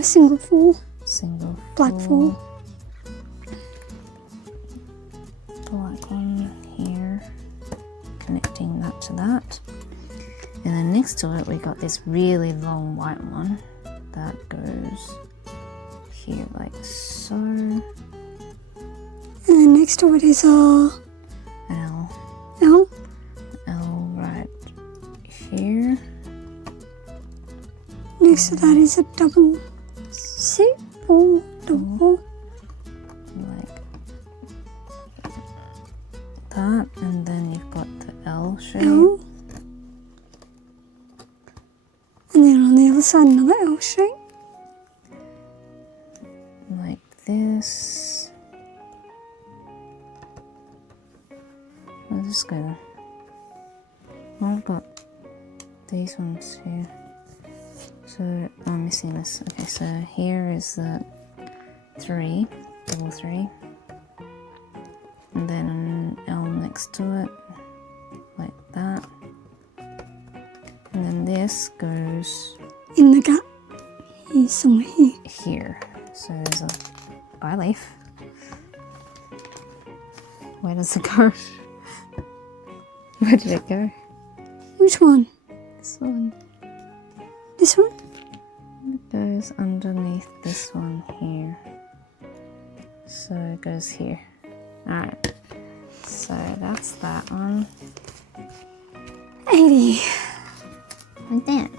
Single four. single Black four. black one here, connecting that to that, and then next to it we got this really long white one that goes here like so, And then next to it is a L L. right here, Next to that is a double six or double four. like that, and then you've got the L shape. L. And then on the other side another L shape. Like this. Where's this go? Well, I've got these ones here. So I'm missing this. Okay, so here is the three, double three, and then an L next to it, that. And then this goes In the gap. Here's somewhere here. here. So there's a eye leaf. Where does it go? Where did it go? Which one? This one. This one? It goes underneath this one here. So it goes here. Alright. So that's that one. 80. And then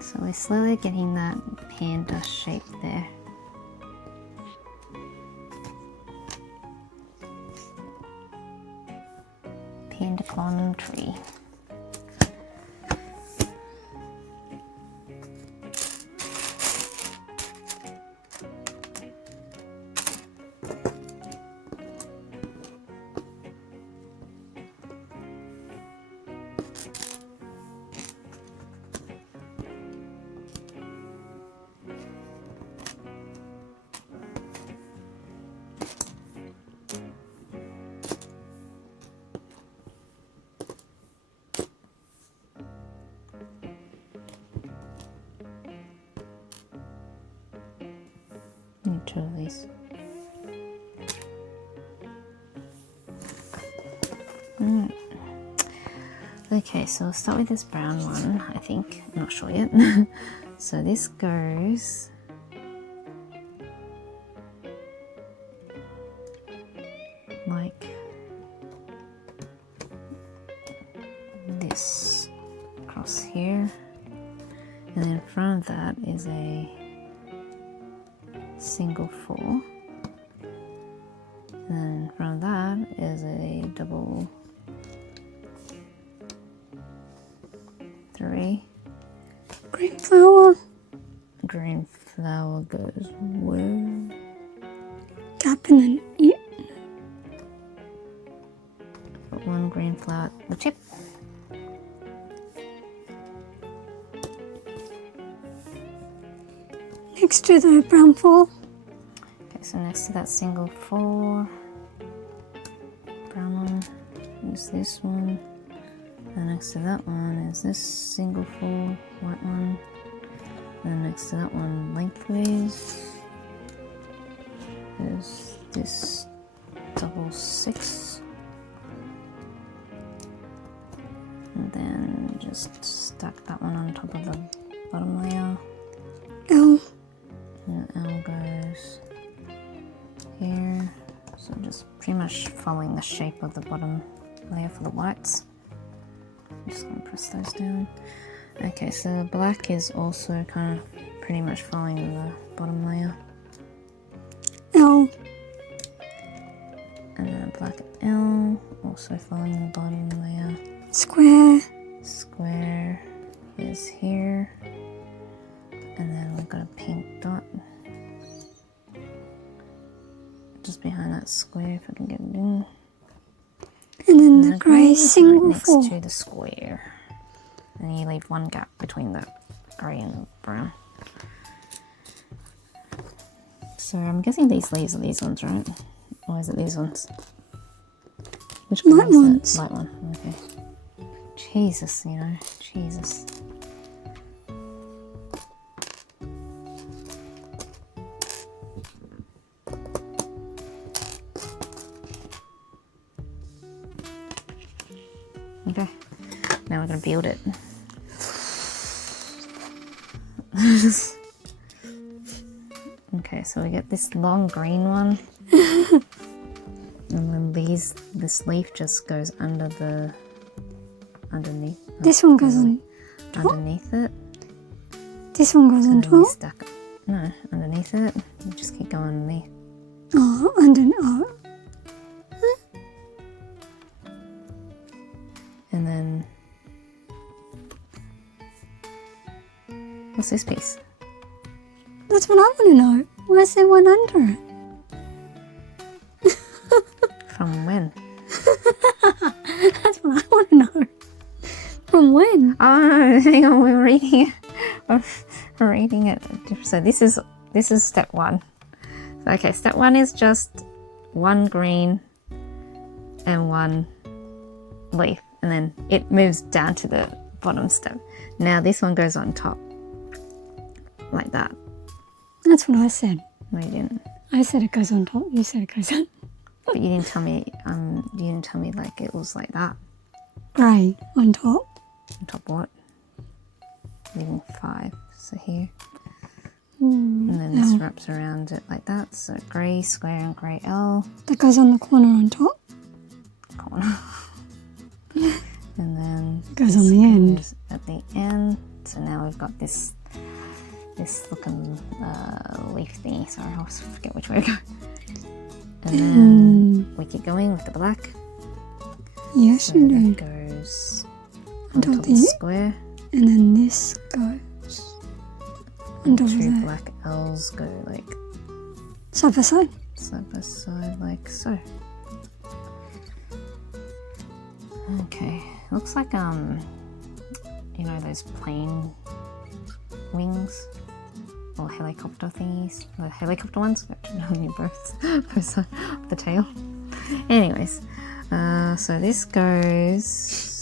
so we're slowly getting that panda shape there. Panda climbing tree. Two of these. Okay, so we'll start with this brown one, I think. I'm not sure yet. So this goes like this across here, and then in front of that is a single 4, and then in front of that is a double 3. Green flower. Green flower goes where? Gap and then it. Put one green flower at the tip. Next to the brown 4. Okay, so next to that single 4, brown one is this one, and next to that one is this single 4, white one, and next to that one lengthways is this double 6, and then just stack that one on top of the bottom layer. L. And L goes here, so just pretty much following the shape of the bottom layer for the whites. I'm just going to press those down. Okay, so black is also kind of pretty much following the bottom layer. L. And then a black L, also following the bottom layer. Square. Square is here. And then we've got a pink dot just behind that square, if I can get it in. And then the grey single next 4. to the square. And you leave one gap between the grey and the brown. So I'm guessing these leaves are these ones, right? Or is it these ones? Which one Light is ones. that? Light one, okay. Jesus, you know, Jesus. Okay, now we're gonna build it. Okay, so we get this long green one, and then this leaf just goes under the underneath. This one goes on. Underneath it. This one goes on And then you top. stack it. No, underneath it. You just keep going underneath. Oh, underneath. Oh. And then what's this piece? That's what I want to know. Where's there one under it? From when? That's what I want to know. From when? Oh no, hang on, we're reading it. We're reading it. So this is step 1. Okay, step 1 is just 1 green and 1 leaf, and then it moves down to the bottom step. Now this one goes on top, like that. That's what I said. No, you didn't. I said it goes on top. You said it goes on. But you didn't tell me. You didn't tell me like it was like that. Grey on top. On top what? Leaving 5. So here. Mm, And then this wraps around it like that. So grey square and grey L. that goes on the corner on top. Corner. And then Goes on the end. goes at the end. So now we've got this looking leaf thingy. Sorry, I always forget which way to go. And then we keep going with the black. Yes, So you that do. goes On on top top of the here. square. And then this goes on top of 2 that. black L's go like Side by side. side by side like so. Okay, looks like you know those plane wings or helicopter thingies, the helicopter ones. Actually, both sides of the tail. Anyways, so this goes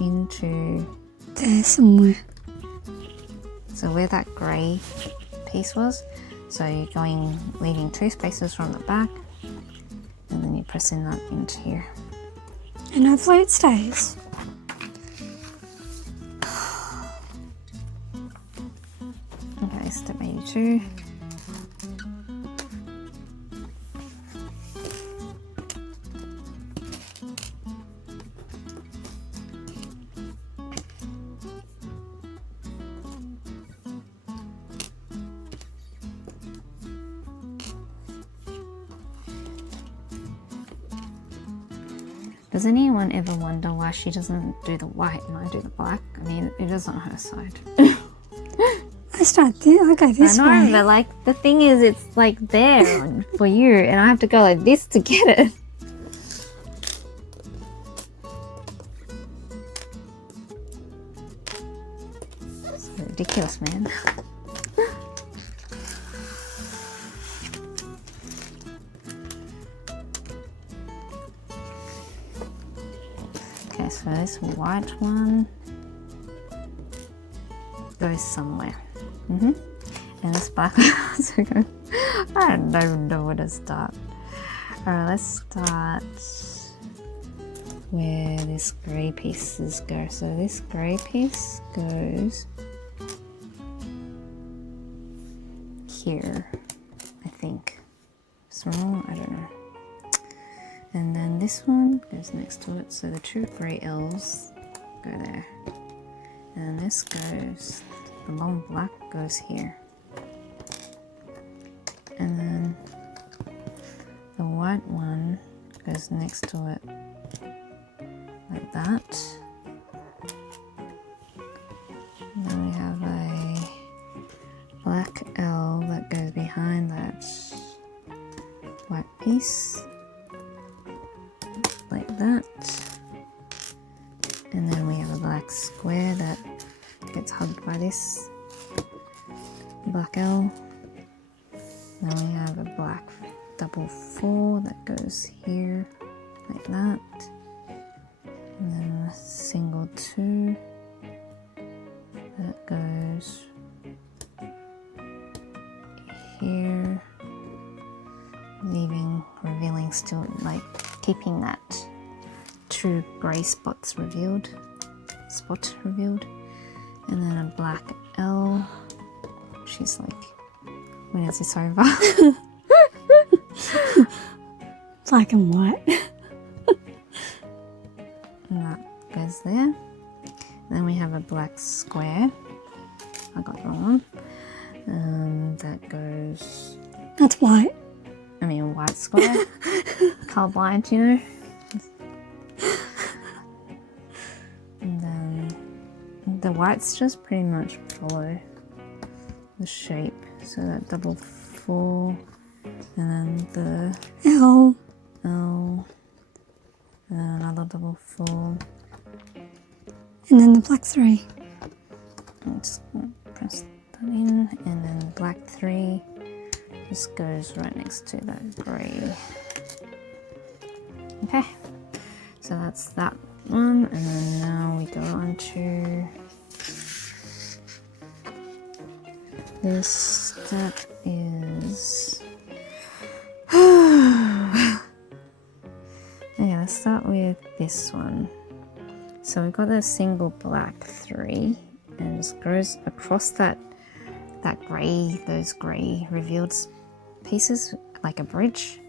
into There somewhere. so where that grey piece was. So you're leaving 2 spaces from the back, and then you're pressing that into here. And hopefully it stays. Okay, step 82. Does anyone ever wonder why she doesn't do the white and I do the black? I mean, it is on her side. I go this I know, way. but like the thing is, it's like there for you, and I have to go like this to get it. It's ridiculous, man. Okay, so this white one goes somewhere. And this black one, I don't even know where to start. Alright, let's start where this grey pieces go. So this grey piece goes here, I think. It's wrong, I don't know. And then this one goes next to it, so the 2 grey L's go there. And this goes, the long black goes here. And then the white one goes next to it like that. And then we have a black L that goes behind that white piece like that. And then we have a black square that gets hugged by this black L. Now we have a black double 4 that goes here like that. And then a single 2 that goes here, revealing still, like keeping that 2 grey spots revealed. And then a black L. She's like, when is this over? Black and white. And that goes there. Then we have a black square. I got the wrong one. That goes, That's white. I mean white square. Colorblind, you know. And then the whites just pretty much follow the shape. So that double 4, and then the L. L, and then another double 4. And then the black 3. I'm just gonna press in, and then black 3 just goes right next to that grey. Okay, so that's that one, and then now we go on to this. That is okay, let's start with this one. So we've got the single black 3, and it goes across that grey, those grey revealed pieces like a bridge.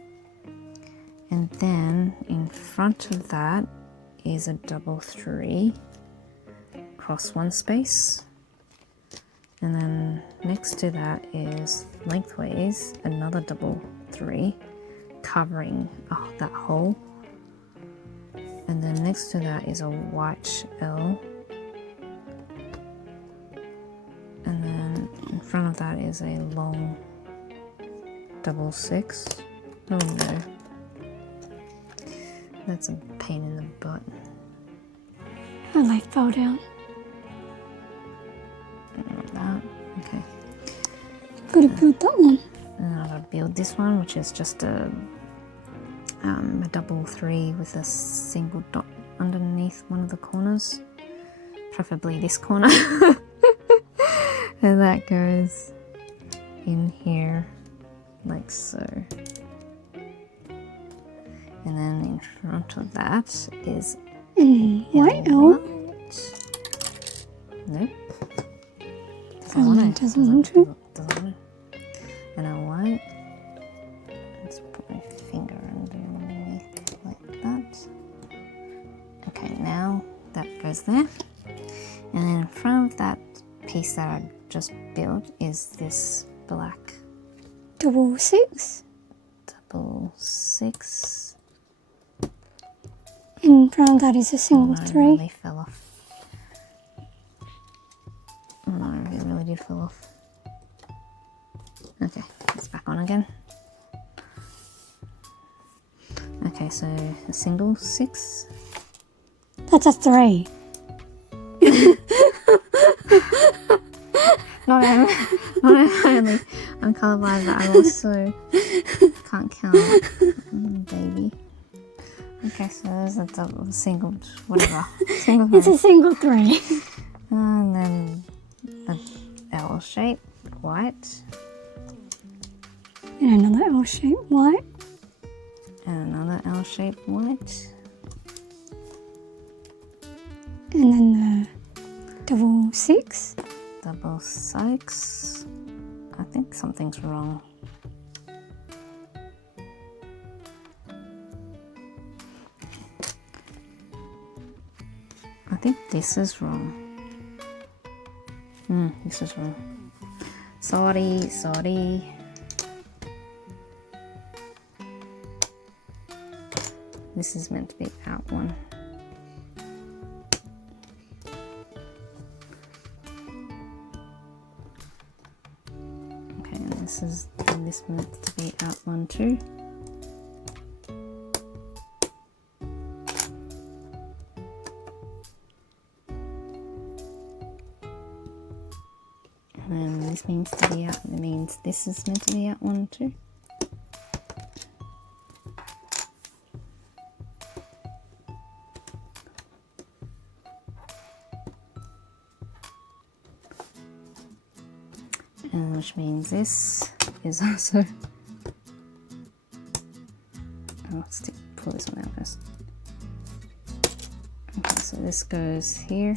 And then in front of that is a double 3 across one space. And then next to that is lengthways another double 3 covering that hole. And then next to that is a white L. And then in front of that is a long double 6. Oh no. That's a pain in the butt. My light fell down. Not that. Okay. Gotta build that one. And I gotta build this one, which is just a double 3 with a single dot underneath one of the corners, preferably this corner. And that goes in here like so. And then in front of that is white L. Nope. Doesn't want to. And a white. Let's put my finger underneath like that. Okay, now that goes there. And then in front of that piece that I just built is this black Double 6. double 6. In front of that is a single Oh, no, 3. it really fell off. Oh no, it really did fall off. Okay, it's back on again. Okay, so a single 6. That's a 3. Not only I'm colourblind, but I also can't count, baby. Okay, so there's a double, single, whatever. Single 3. It's a single 3. And then an L shape, white. And another L shape white. And another L shape, white. And then the double 6. Double 6. I think something's wrong. I think this is wrong. This is wrong. Sorry. This is meant to be out one. Okay, and this meant to be out one too. And this means to be out, and it means this is meant to be out one too. And which means this is also. Oh, let's pull this one out first. Okay, so this goes here.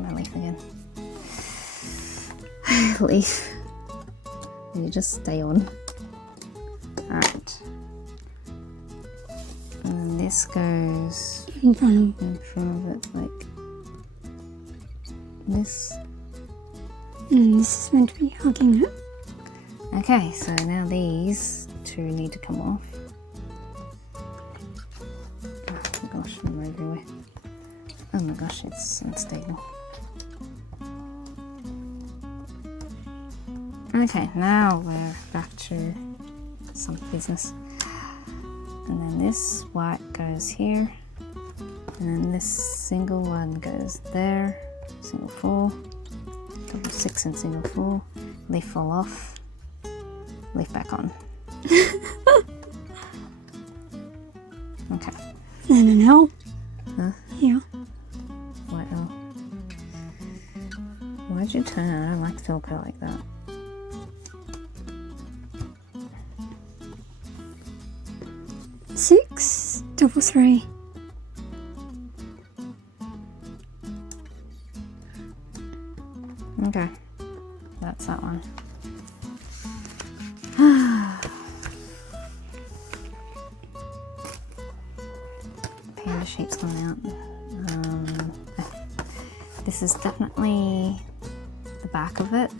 My leaf again. Leaf. You just stay on. Alright. And this goes In front of it like this. this is meant to be hugging it. Okay, so now these two need to come off. Oh my gosh, I'm everywhere. Oh my gosh, it's unstable. Okay, now we're back to some business. And then this white goes here. And this single one goes there, single 4, double 6 and single 4, leaf fall off, leaf back on. Okay. Then an L. Huh? Yeah. White L. Why'd you turn it? I don't like Velcro like that. Six, double 3. Okay. That's that one. Panda sheet's gone out. This is definitely the back of it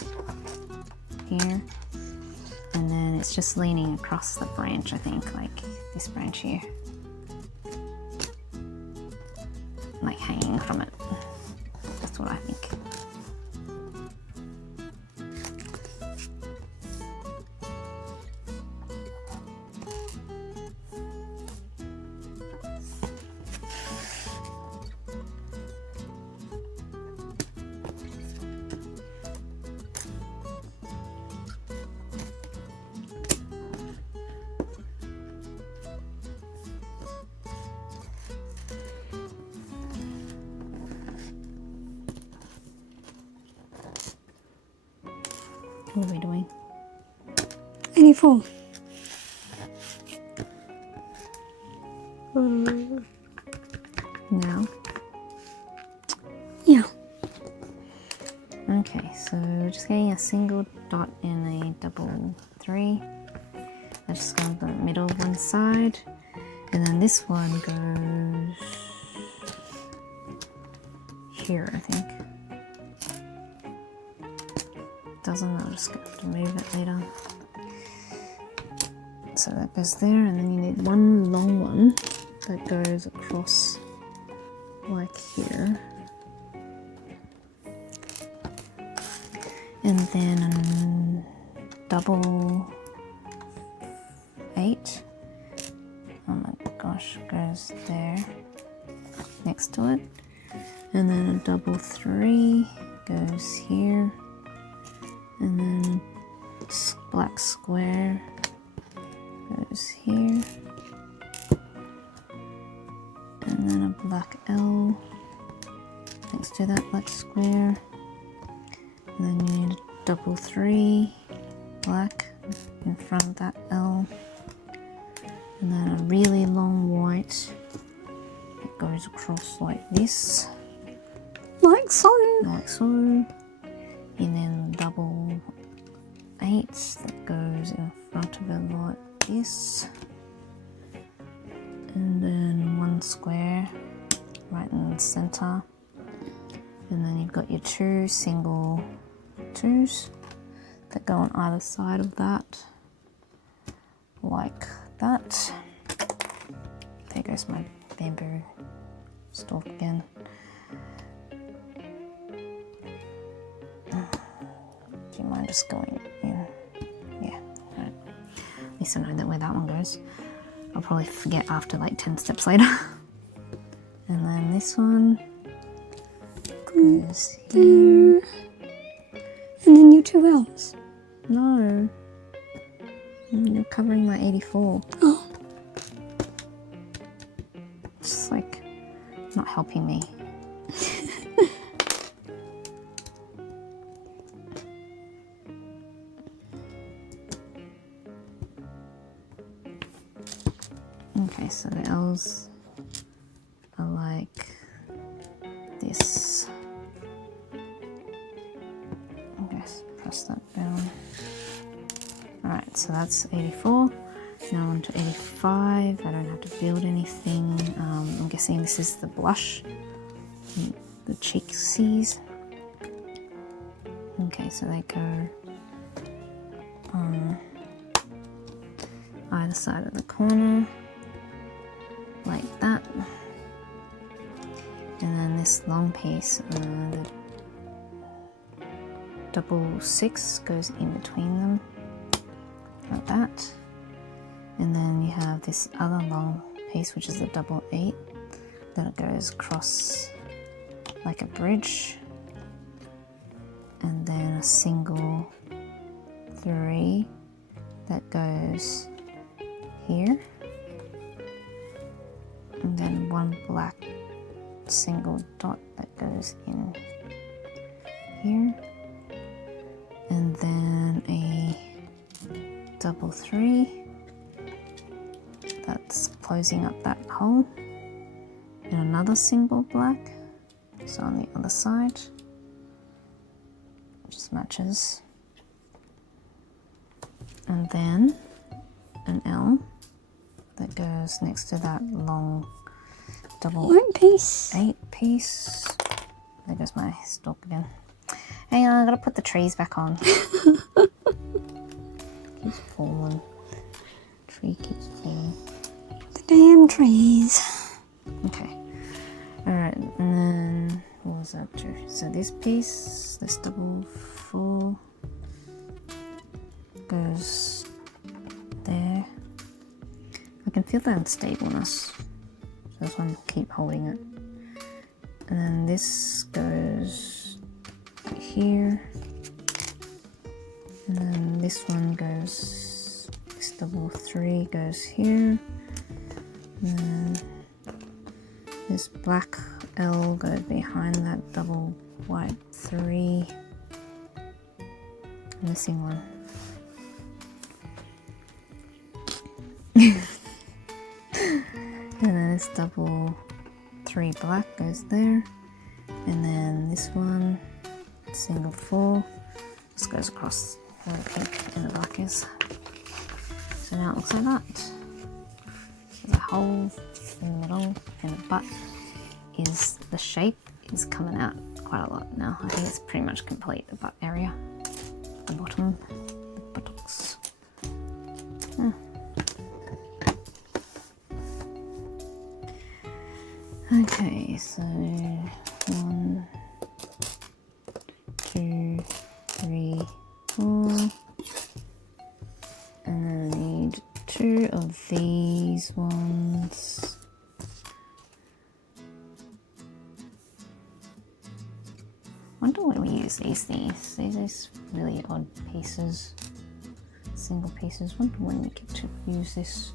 here, and then it's just leaning across the branch, I think, like this branch here, like hanging from it. That's what I think. What are we doing? 84. Now? Yeah. Okay, so we're just getting a single dot and a double 3. Let's just go on the middle of one side, and then this one goes here, I think. Doesn't, I'll just have to move it later. So that goes there, and then you need one long one that goes across like here. And then double 8. Oh my gosh, goes there next to it. And then a double 3 goes here. And then black square goes here. And then a black L next to that black square. And then you need a double 3 black in front of that L. And then a really long white that goes across like this. Like so. Like so. And then double 8 that goes in front of it like this. And then one square right in the center. And then you've got your 2 single 2s that go on either side of that, like that. There goes my bamboo stalk again. Do you mind just going in? Yeah, right. At least I know where that one goes. I'll probably forget after like 10 steps later. And then this one goes here. And then your 2 L's. No. You're covering my 84. Oh. It's like not helping me. Okay, so the L's are like this. Okay, so press that down. Alright, so that's 84. Now on to 85. I don't have to build anything. I'm guessing this is the blush, the cheeksies. Okay, so they go on either side of the corner, like that. And then this long piece, the double 6 goes in between them, like that. And then you have this other long piece, which is the double 8, that goes across like a bridge, and then a single 3 that goes here, and then one black single dot that goes in here, and then a double 3 that's closing up that hole, and another single black, so on the other side, just matches, and then an L that goes next to that long double 8 piece. There goes my stalk again. Hang on, I gotta put the trees back on. Keeps falling. Tree keeps falling. The damn trees. Okay. Alright, and then what was that too? So this piece, this double 4 goes there. I can feel the unstableness. So I just want to keep holding it. And then this goes here. And then this one goes, this double 3 goes here. And then this black L goes behind that double white 3. Missing one. And then this double 3 black goes there, and then this one single 4 just goes across where the pink and the black is. So now it looks like that. There's a hole in the middle, and the butt is, the shape is coming out quite a lot now. I think it's pretty much complete, the butt area, the bottom, the buttocks. Okay, so 1, 2, 3, 4, and then I need 2 of these ones. Wonder when we use these things. These really odd pieces, single pieces. Wonder when we get to use this.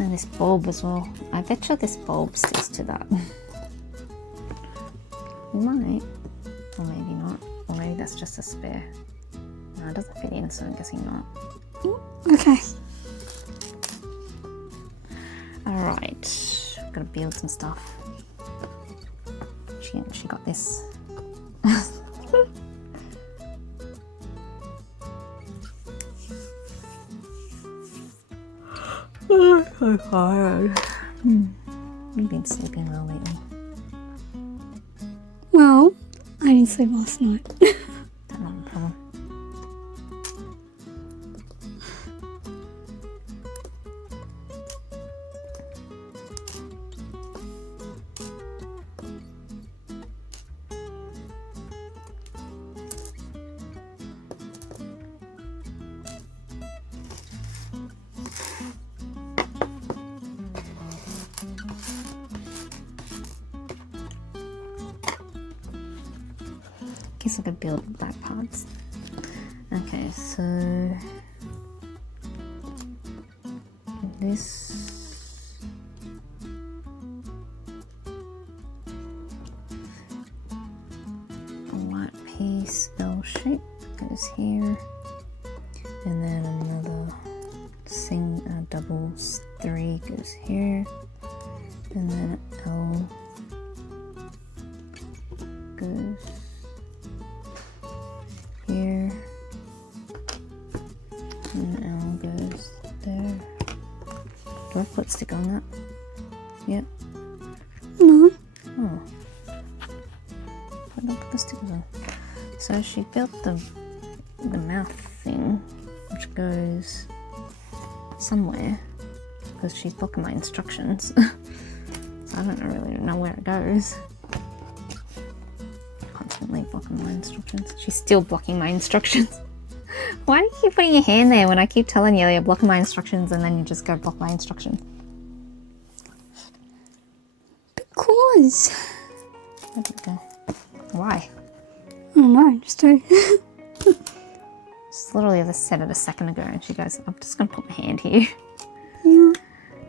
And this bulb as well. I bet you this bulb sticks to that. We might, or maybe not, or maybe that's just a spare. No, it doesn't fit in, so I'm guessing not. Okay. Alright, gotta build some stuff. She got this. I'm so tired. You've been sleeping well lately. Well, I didn't sleep last night. That's not a problem. Guess I could build back parts. Okay, so this white piece L shape goes here, and then another double 3 goes here, and then L goes here, and L goes there. Do I put stick on that? Yep. No. Oh. I don't put the stickers on. So she built the mouth thing, which goes somewhere, because she's blocking my instructions. So I don't really know where it goes. Constantly blocking my instructions. She's still blocking my instructions. Why do you keep putting your hand there when I keep telling you you're blocking my instructions and then you just go block my instruction? Because. Okay. Why? I don't know, just do. Just literally just said it a second ago and she goes, I'm just going to put my hand here. Yeah.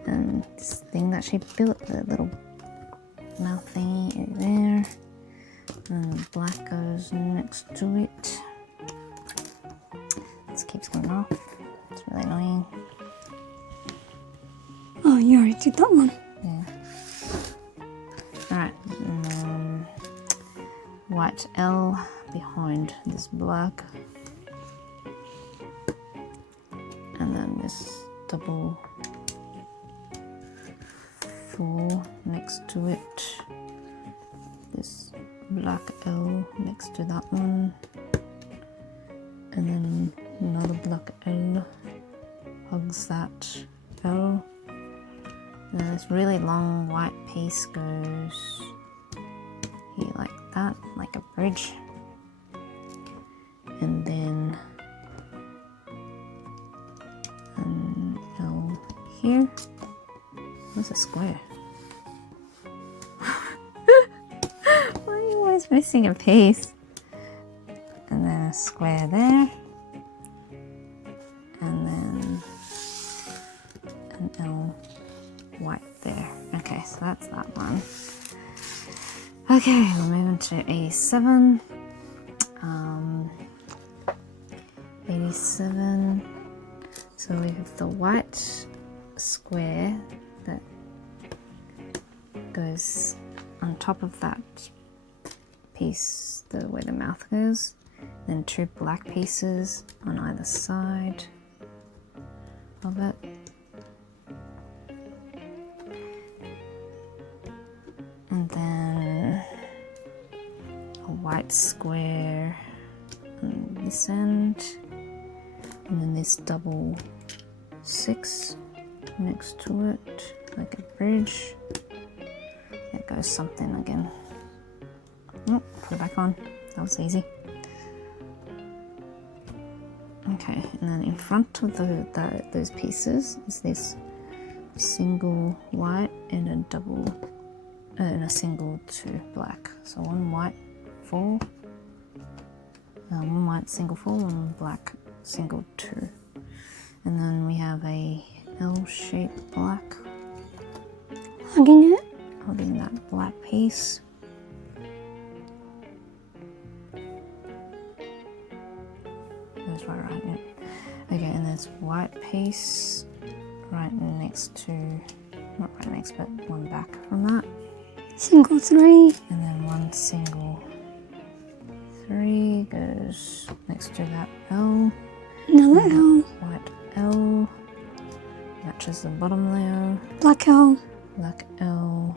And this thing that she built, the little mouth thingy is there. And the black goes next to it. This keeps going off. It's really annoying. Oh, you already did that one. Yeah. Alright, and then white L behind this black. And then this double 4 next to it. This black L next to that one. And then another black L hugs that L. And this really long white piece goes here like that, like a bridge. And then an L here. What's a square? Why are you always missing a piece? And then a square there. And then an L white there. Okay, so that's that one. Okay, we're moving to 87. 87. So we have the white square that goes on top of that piece, where the mouth goes. Then 2 black pieces on either side of it. And then a white square on this end. And then this double 6 next to it, like a bridge. There goes something again. Oh, put it back on. That was easy. Okay, and then in front of those pieces is this single white and a double, and a single 2 black. So 1 white 4, 1 white single 4, 1 black single 2. And then we have a L-shaped black Hugging it. holding that black piece. That's right, right. Okay, and there's white piece right next to, not right next, but one back from that. Single 3. And then 1 single 3 goes next to that L. Another L. White L matches the bottom layer. Black L. Black L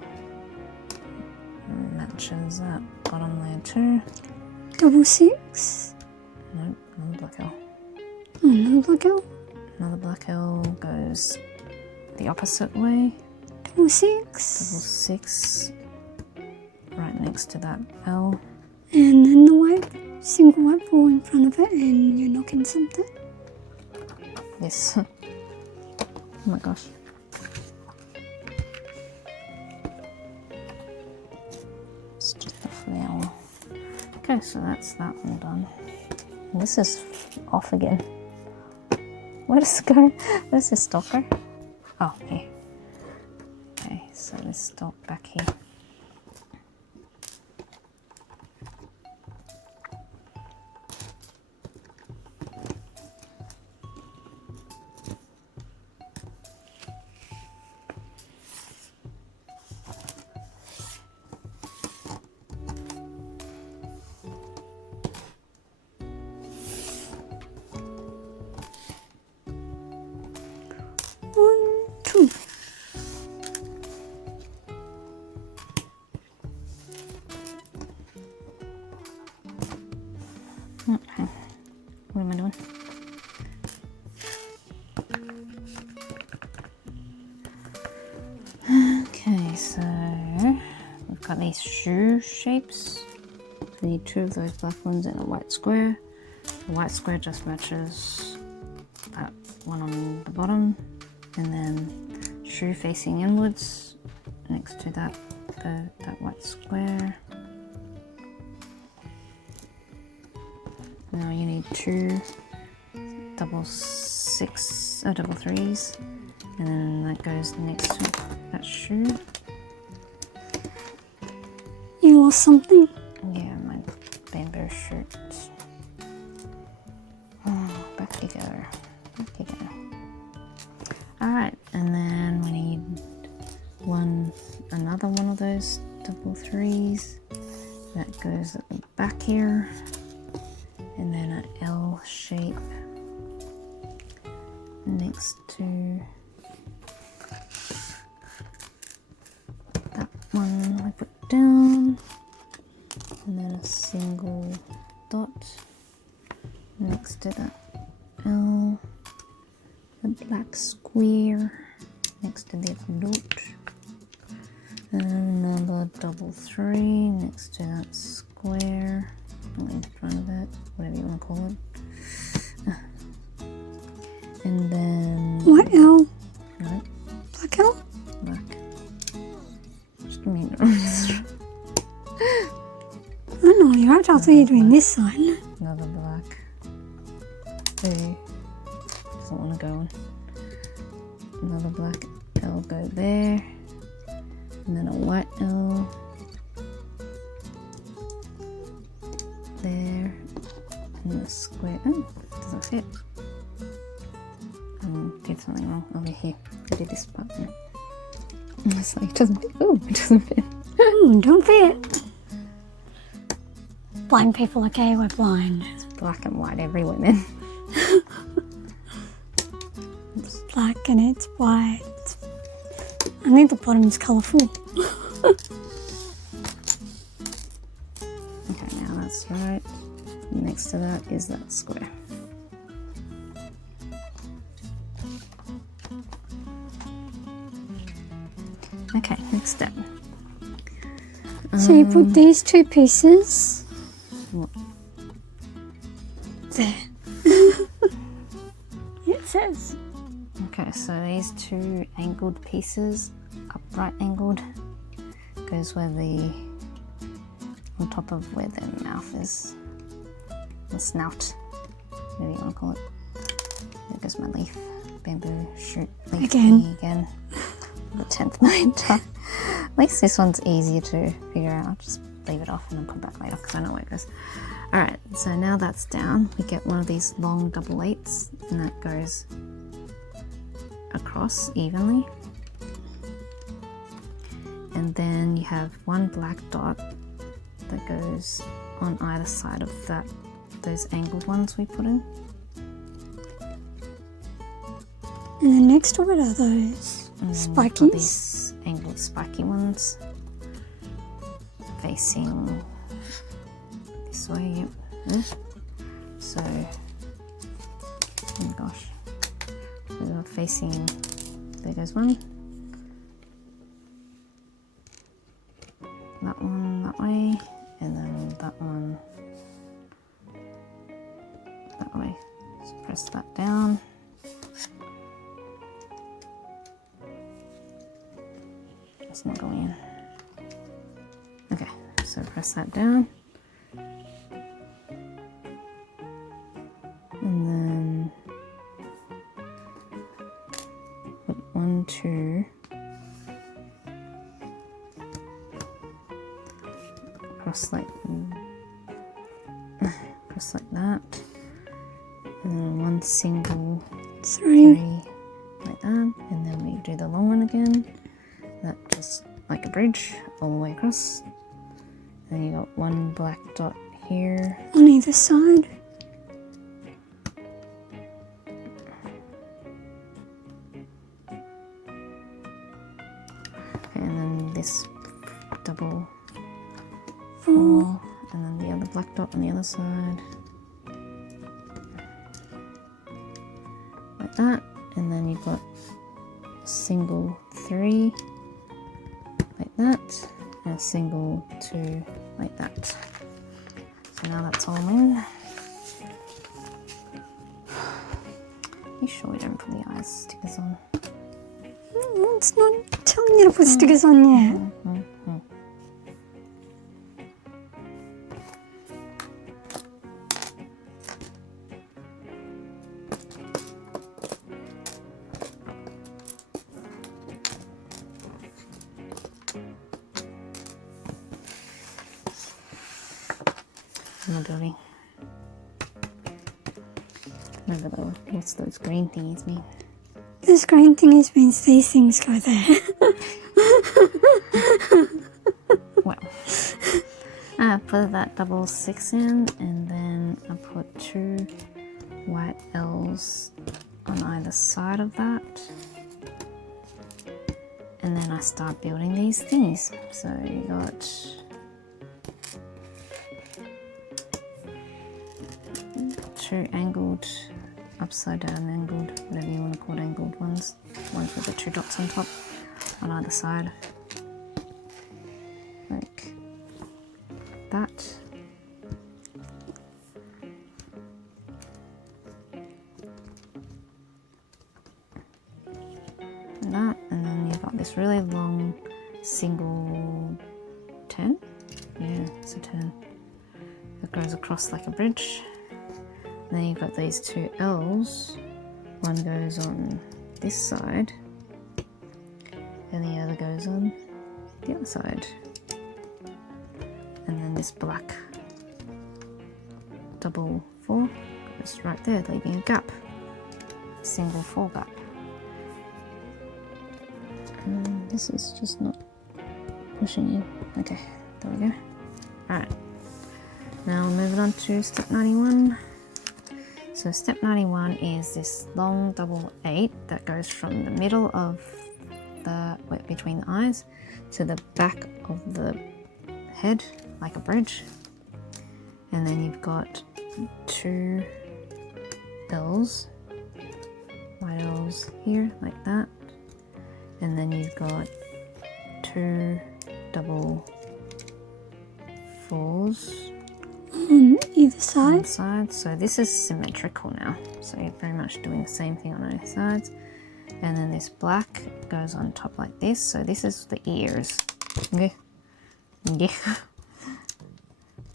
matches that bottom layer too. Double 6. Nope, another black L. Another black L. Another black L goes the opposite way. Double 6. Double 6 right next to that L. And then the white, single white ball in front of it, and you're knocking something. Yes. Oh my gosh. It's just off the L. Okay, so that's that one done. And this is off again. Where does it go? Where does this stalk go? Oh, here. Okay, so this stalk back here. Okay, what am I doing? Okay, so we've got these shoe shapes. So we need 2 of those black ones and a white square. The white square just matches that one on the bottom, and then shoe facing inwards next to that white square. Now you need 2 double threes, and then that goes next to that shoe. You lost something? Yeah, my bamboo shirt. Oh, back you go. Back you go. Alright, and then we need another one of those double threes. That goes at the back here. And then an L shape next to that one I put down, and then a single dot next to that L, a black square next to the dot, and another double three next to that square in front of it, whatever you want to call it. And then What L? right, Black L? black. Just give me I don't know, you're right. I thought you were doing this side. another black. Ooh, doesn't want to go on. Another black L go there, and then a white L there, and the square. Oh, doesn't fit. Did something wrong over here. I did this part there. It's like, it doesn't fit. Oh, it doesn't fit. Don't fit. Blind people, okay? We're blind. It's black and white everywhere, man. It's black and it's white. I think the bottom is colourful. Okay, now that's right. Next to that is that square. Okay, next step. So you put these 2 pieces What? there. It says. Okay, so these 2 angled pieces, upright angled, goes where on top of where the mouth is, the snout, whatever you want to call it. There goes my leaf, bamboo shoot leaf again. The 10th million time. At least this one's easier to figure out. I'll just leave it off and then come back later because I know where it goes. Alright, so now that's down, we get one of these long double 8s, and that goes across evenly. And then you have one black dot that goes on either side of those angled ones we put in. And then next to it are those spikies. These angled spiky ones facing this way, yep. So, oh my gosh. So we're facing, there goes one. That one that way, and then that one that way. So press that down. It's not going in. Okay, so press that down. And then put 1, 2 across like that. And then 1 single 3 like that. And then we do the long one again. That just like a bridge all the way across. Then you got 1 black dot here on either side. And then this double 4, and then the other black dot on the other side. Like that. And then you've got a single 3 like that, and a single 2 like that. So now that's all in. You sure we don't put the eyes stickers on? It's not telling you to put stickers on yet. I'm building. What's those green thingies mean? This green thingies means these things go there. Well, I put that double 6 in, and then I put 2 white L's on either side of that. And then I start building these thingies. So you got two angled, upside down angled, whatever you want to call it, angled ones. Ones with the 2 dots on top on either side. Like that. And that, and then you've got this really long single 10. Yeah, it's a 10. That goes across like a bridge. And then you've got these 2 L's. One goes on this side, and the other goes on the other side. And then this black double 4 goes right there, leaving a gap. Single 4 gap. And this is just not pushing in. Okay, there we go. Alright. Now moving on to step 91. So step 91 is this long double 8 that goes from the middle of the, between the eyes to the back of the head, like a bridge. And then you've got 2 L's, white L's here, like that. And then you've got 2 double 4s on either side. So this is symmetrical now. So you're very much doing the same thing on both sides. And then this black goes on top like this. So this is the ears. Okay. Yeah.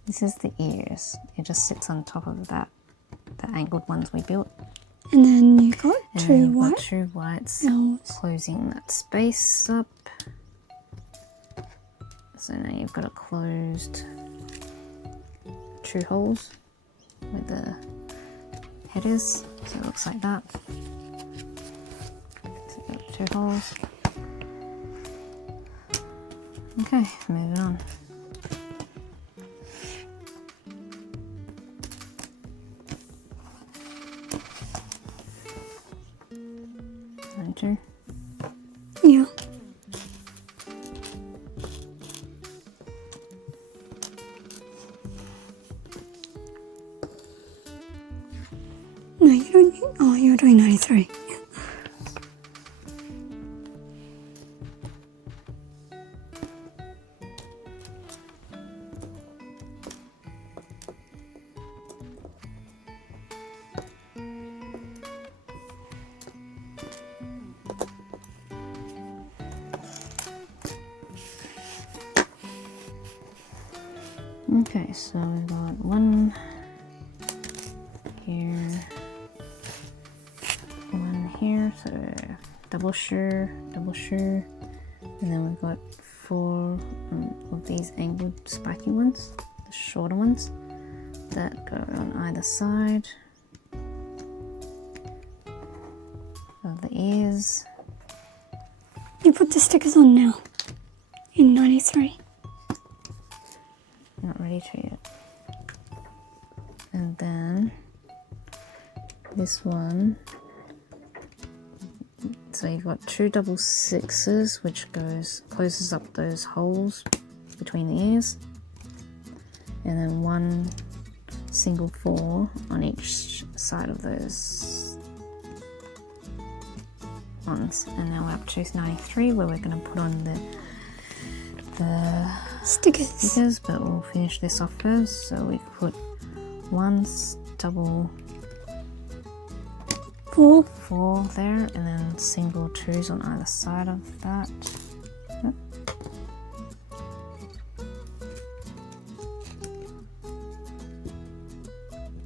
This is the ears. It just sits on top of that, the angled ones we built. And then you got And 2 then you've white got 2 whites L's. closing that space up. So now you've got a closed 2 holes where the head is. So it looks like that. So you've got 2 holes. Okay, moving on. Two. Yeah. No, you don't. Oh, you're doing 93. Okay, so we've got 1 here, 1 here, so double sure, and then we've got 4 of these angled spiky ones, the shorter ones, that go on either side of the ears. You put the stickers on now in 93. Not ready to yet. And then this one, so you've got 2 double 6s, which closes up those holes between the ears, and then 1 single 4 on each side of those ones. And now we're up to 93, where we're going to put on the stickers, but we'll finish this off first. So we put 1 double 4. 4 there, and then single 2s on either side of that. Yep.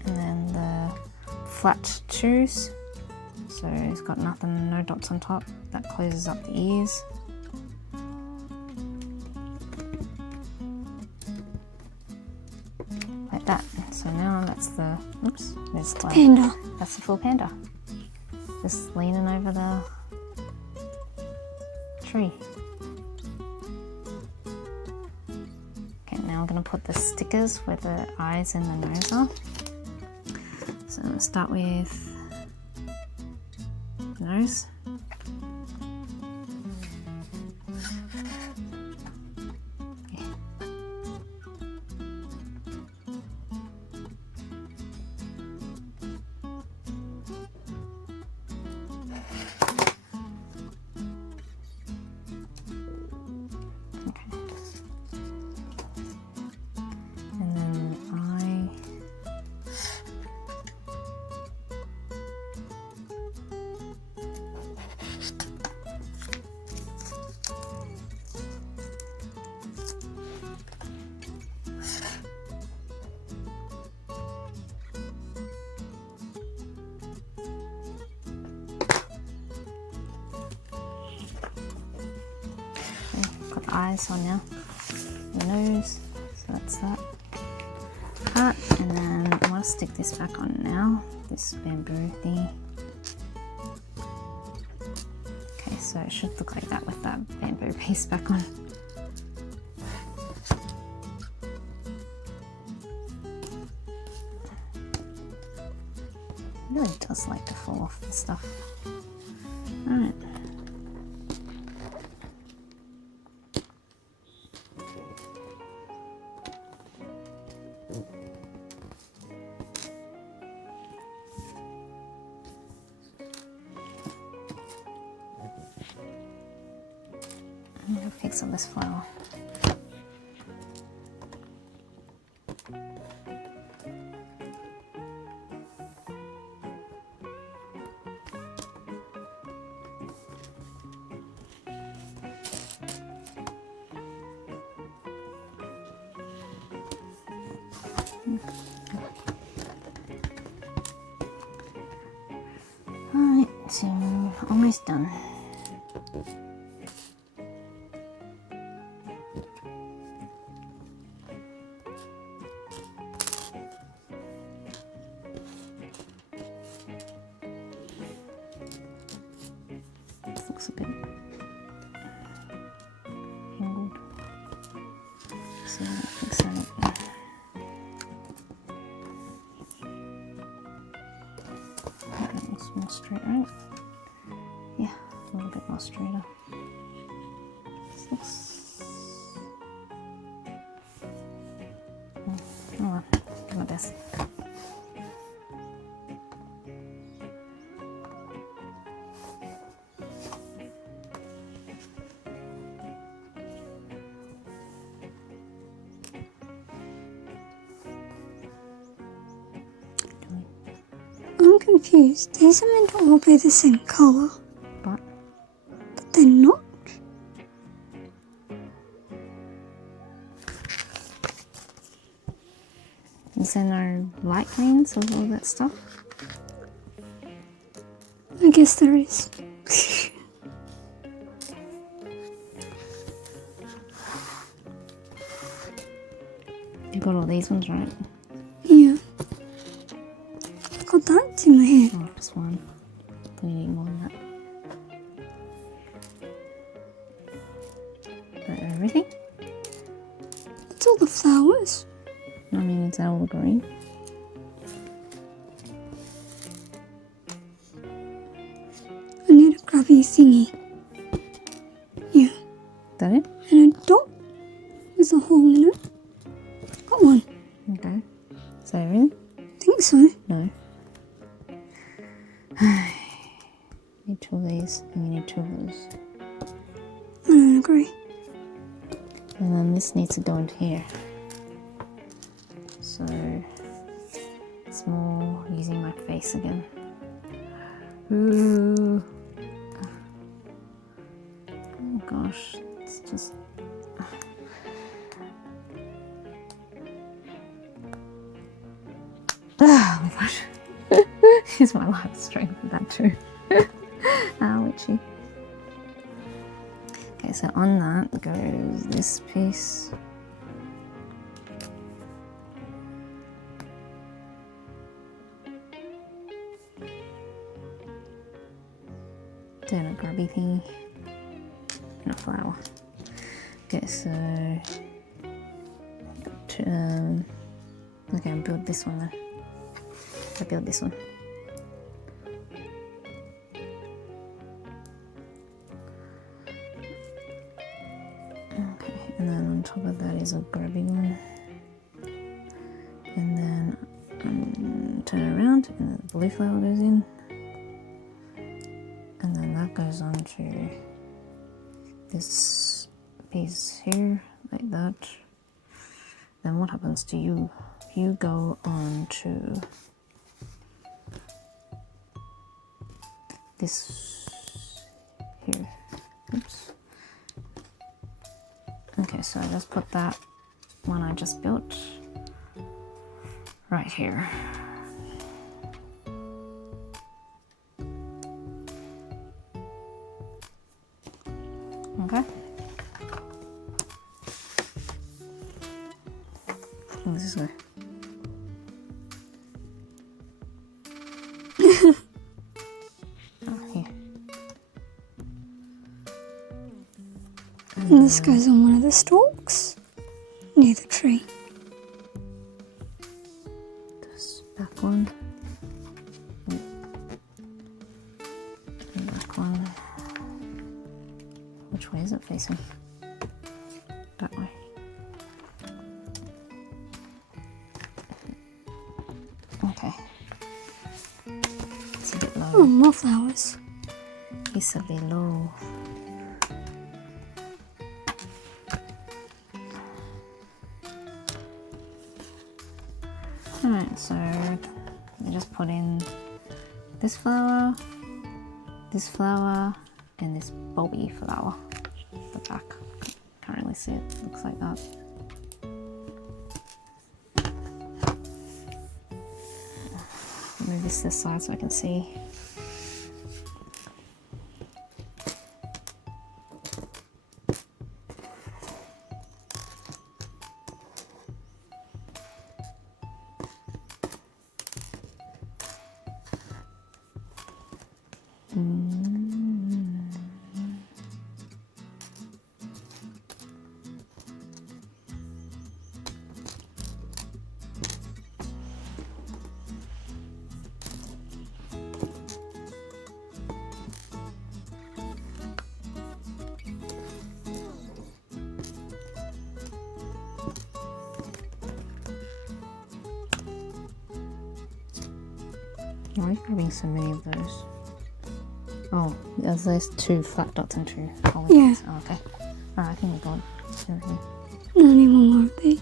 And then the flat 2s, so it's got nothing, no dots on top. That closes up the ears. Like that. So now that's the, oops, there's the Panda. That's the full panda. Just leaning over the tree. Okay, now I'm going to put the stickers where the eyes and the nose are. So I'm going to start with the nose. Got the eyes on now, the nose, so that's that. Cut, and then I want to stick this back on now, this bamboo thingy. Okay, so it should look like that with that bamboo piece back on. It really does like to fall off this stuff. Alright. I'm going to fix up this flower. Alright, so almost done. This looks a bit angled. So let me fix that up. That looks more straight, right? Yeah, a little bit more straighter. This looks... Oh well, do my best. I'm confused. These are meant to all be the same colour, But but they're not. is there no light greens or all that stuff? I guess there is. You got all these ones right? Yeah. Got that in my head. Oh, just one. We need more than that. Is that everything? It's all the flowers. I mean, is that all green? I need a grubby thingy. Yeah. Is that it? And a dot with a hole in it. Got one. Okay. Is that everything? Think so. No. Need 2 of these, and you need 2 of those. I don't agree. And then this needs to go into here. So it's more using my face again. Ooh. Oh gosh, it's just. Oh my gosh. Here's my life strength with that too. Witchy. Okay, so on that goes this piece. Then a grubby thingy. And a flower. Okay, so okay, I'll build this one then. I'll build this one. Okay, and then on top of that is a grubby one. And then turn it around and the blue flower goes in. And then that goes on to this piece here, like that. Then what happens to you? You go on to this here. Oops. Okay, so I just put that one I just built right here. Okay. Oh, this way. Oh, here. And this goes on one of the stalks near the tree. This back one. And back one. Which way is it facing? That way. Okay. It's a bit low. Oh, more flowers. It's a bit low. Alright, so I just put in this flower, and this bulby flower at the back. Can't really see it, looks like that. Move this side so I can see. Why are you grabbing so many of those? Oh, there's those 2 flat dots and 2 hollow Yeah. dots. Oh, okay. Alright, I think we got everything. Only one more of these.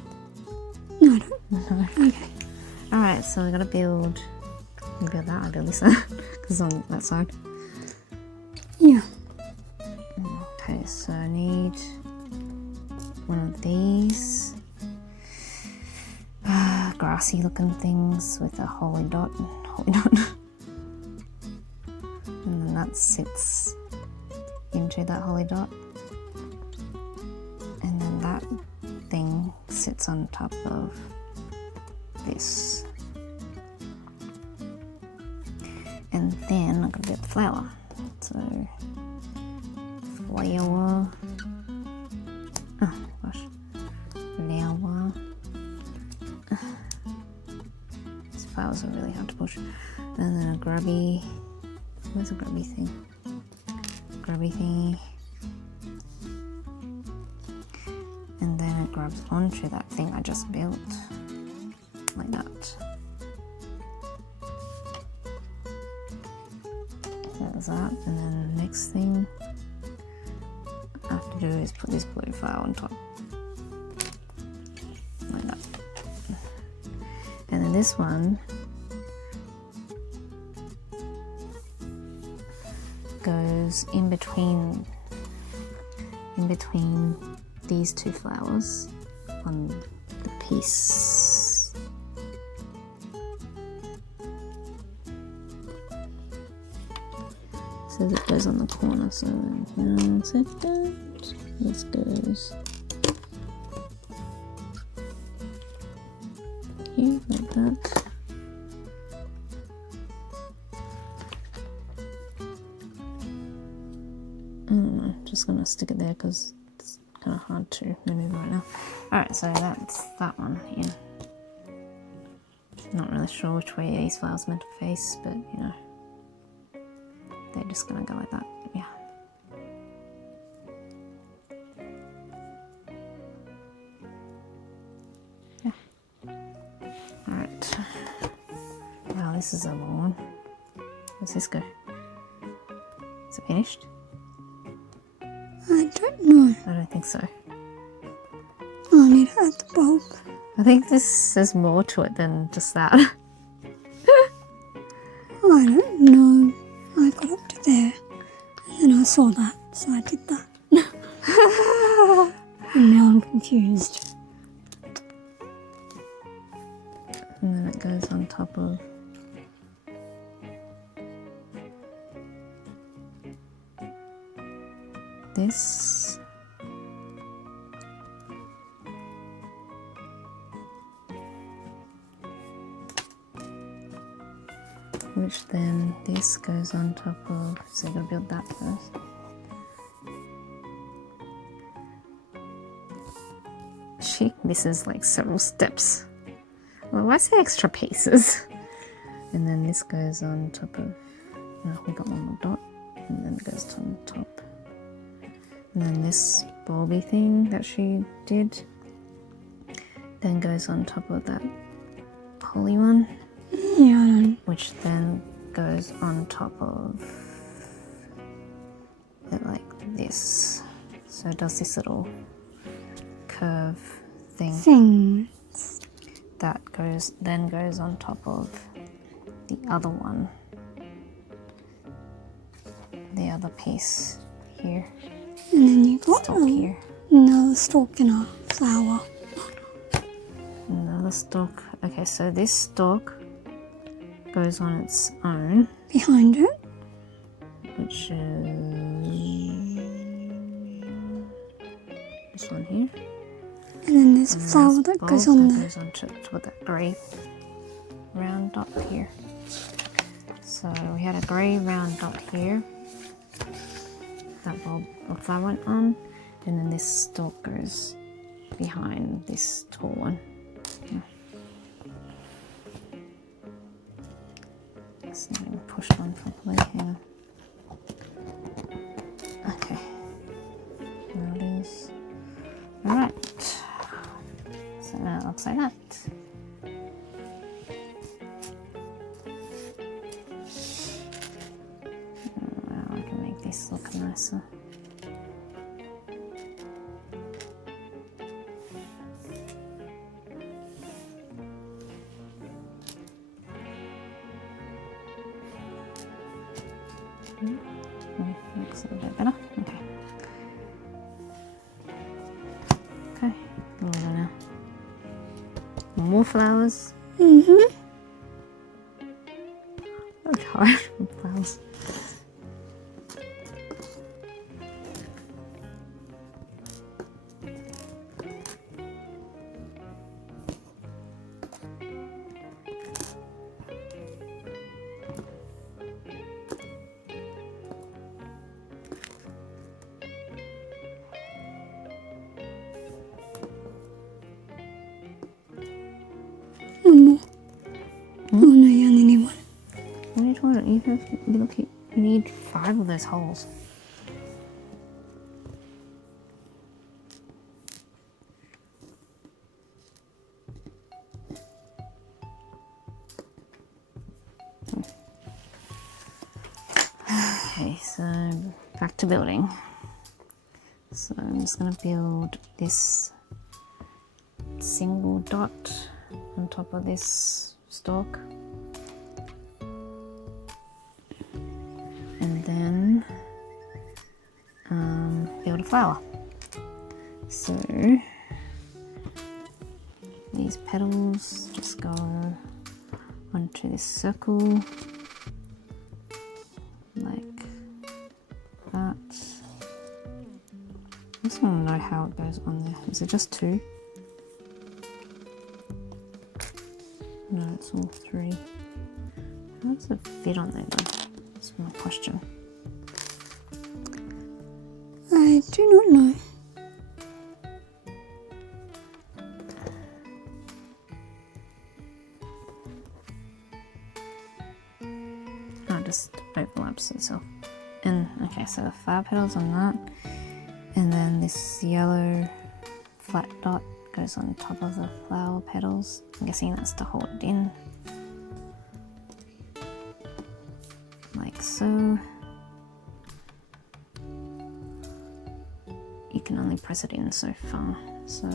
No, I don't. No. Okay. Alright, so we gotta build. You build that, I'll build this one. Because it's on that side. Yeah. Okay, so I need one of these grassy looking things with a holy dot. And then that sits into that holy dot. And then that thing sits on top of this. And then I'm gonna get the flower. So flower. Oh gosh. Flower. These flowers are really hard to push. And then a grubby. Where's a grubby thing? Grubby thingy. And then it grabs onto that thing I just built. Like that. There's that. And then the next thing I have to do is put this blue flower on top. Like that. And then this one goes in between these two flowers on the piece. So it goes on the corner, so 1 second, this goes here like that. Just gonna stick it there because it's kind of hard to remove right now. Alright, so that's that one here. Not really sure which way these flowers are meant to face, but you know, they're just gonna go like that. Yeah. Alright. Wow, this is a long one. Where's this go? Is it finished? I don't know. I don't think so. Oh, I need to add the bulb. I think this has more to it than just that. I don't know. I got up to there and then I saw that, so I did that. And now I'm confused. And then it goes on top of this. Which then this goes on top of, so you gotta build that first. She misses like several steps. Well, why say extra pieces? And then this goes on top of, oh, we got one more dot, and then it goes on top. And then this bulby thing that she did then goes on top of that poly one. Yeah, Which then goes on top of it like this. So it does this little curve thing that then goes on top of the other one, the other piece here. and then you got Stalk here. another stalk and a flower. Another stalk. Okay, so this stalk goes on its own, Behind it. which is this one here. And then there's a And flower there's that bulb goes on that the... goes on top of that grey round dot here. So we had a grey round dot here. That bulb or flower went on, and then this stalk goes behind this tall one. Yeah. It's not even pushed on properly. Hang on. Okay. There it is. Alright. So now it looks like that. Now I can make this look nicer. Looks a little bit better. Okay. Okay. A little now. More flowers. Mm-hmm. I'm tired of flowers. One more. Oh no, you only need one. What are you talking about? You need 5 of those holes. Okay, so back to building. So I'm just going to build this single dot on top of this stalk. And then flower. So these petals just go onto this circle like that. I just want to know how it goes on there. Is it just 2? No, it's all 3. How does it fit on there though? That's my question. I do not know. Oh, it just overlaps itself. And okay, so the flower petals on that, and then this yellow flat dot goes on top of the flower petals. I'm guessing that's to hold it in, like so. You can only press it in so far. So,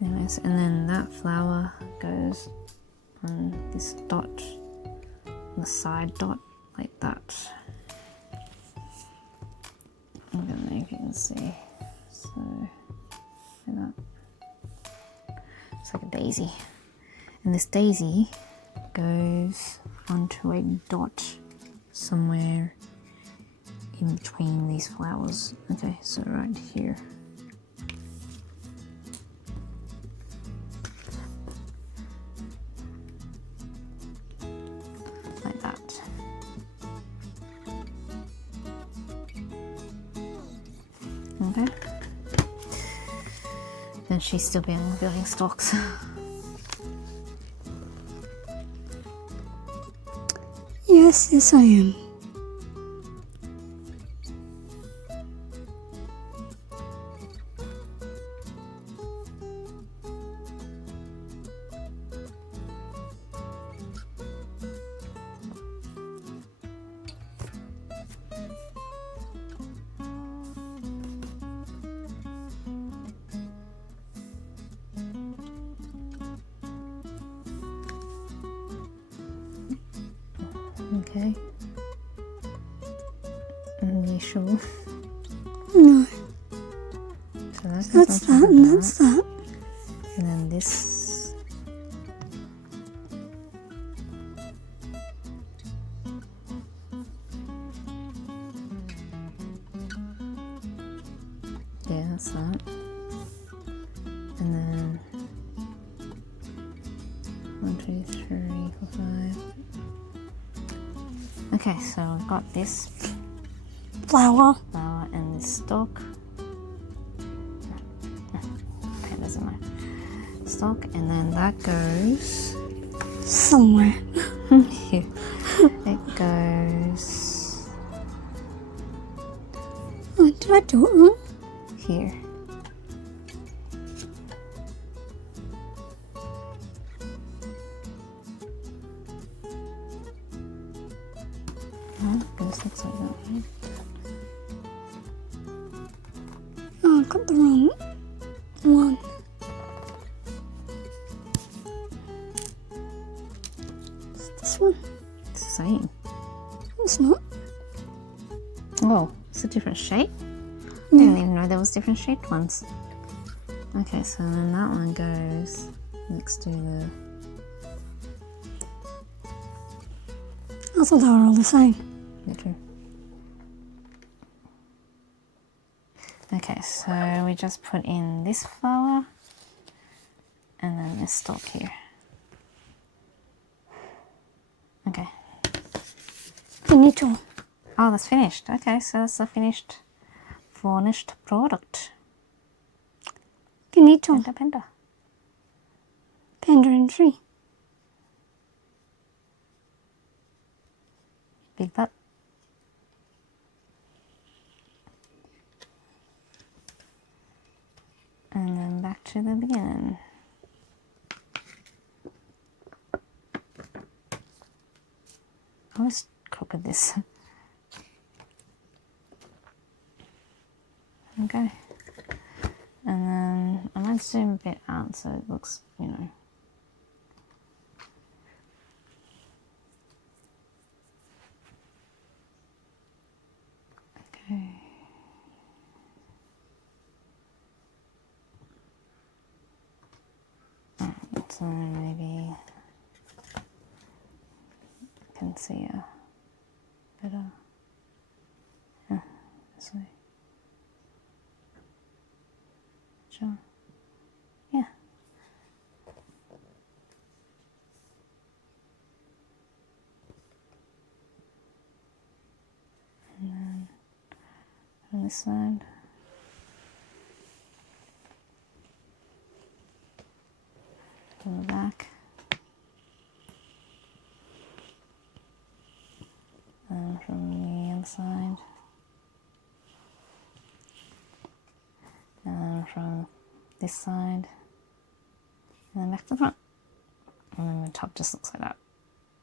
anyways, and then that flower goes on this dot, on the side dot, like that. I don't know if you can see. So, like that. It's like a daisy. And this daisy goes onto a dot somewhere in between these flowers. Okay, so right here. Like that. Okay. Then she's still building stalks. Yes, I am. Okay. You sure? No. So that That's that and that's that. And then this. Yeah, that's that. And then 1, 2, 3, 4, 5. Okay, so we've got this Flower. flower and this stalk. Panda's in my stalk, and then that goes Somewhere. here. It goes Oh, did I do it wrong? here. This looks like that, right? Oh, I got the wrong one. It's this one. It's the same. It's not. Oh, it's a different shape? I Yeah. didn't even know there was different shaped ones. Okay, so then that one goes next to the... I thought they were all the same. Yeah, true. Okay, so we just put in this flower and then this stalk here. Okay. Finito. Oh, that's finished. Okay, so that's the finished product. Finito. Panda. Panda and tree. Big butt. And then back to the beginning. I always crooked this. Okay. And then I might zoom a bit out so it looks, you know. Okay. So maybe you can see a better. This way. Sure. Yeah. And then on this side. From the back. And from the other side. And from this side. And then back to the front. And then the top just looks like that.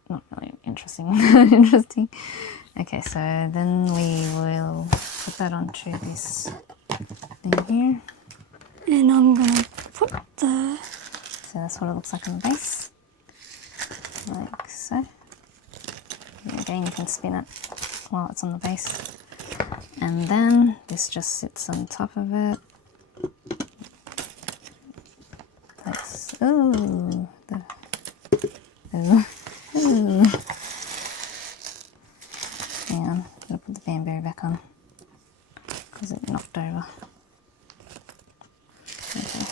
Not really interesting. Interesting. Okay, so then we will put that onto this thing here. And I'm gonna put the... So that's what it looks like on the base. Like so. And again, you can spin it while it's on the base. And then this just sits on top of it. Like, ooh. Ooh. Hang on, I'm gonna put the bamboo back on because it knocked over. Okay.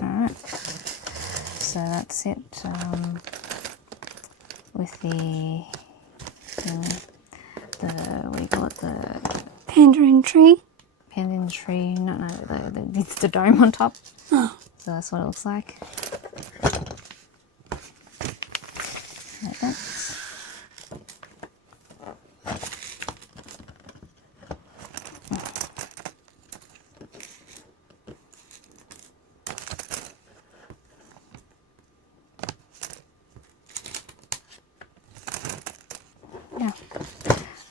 Alright, so that's it with the what do you call it? The Panda and tree. Panda in the tree. No, it's the dome on top. Oh. So that's what it looks like. Like that. Yeah.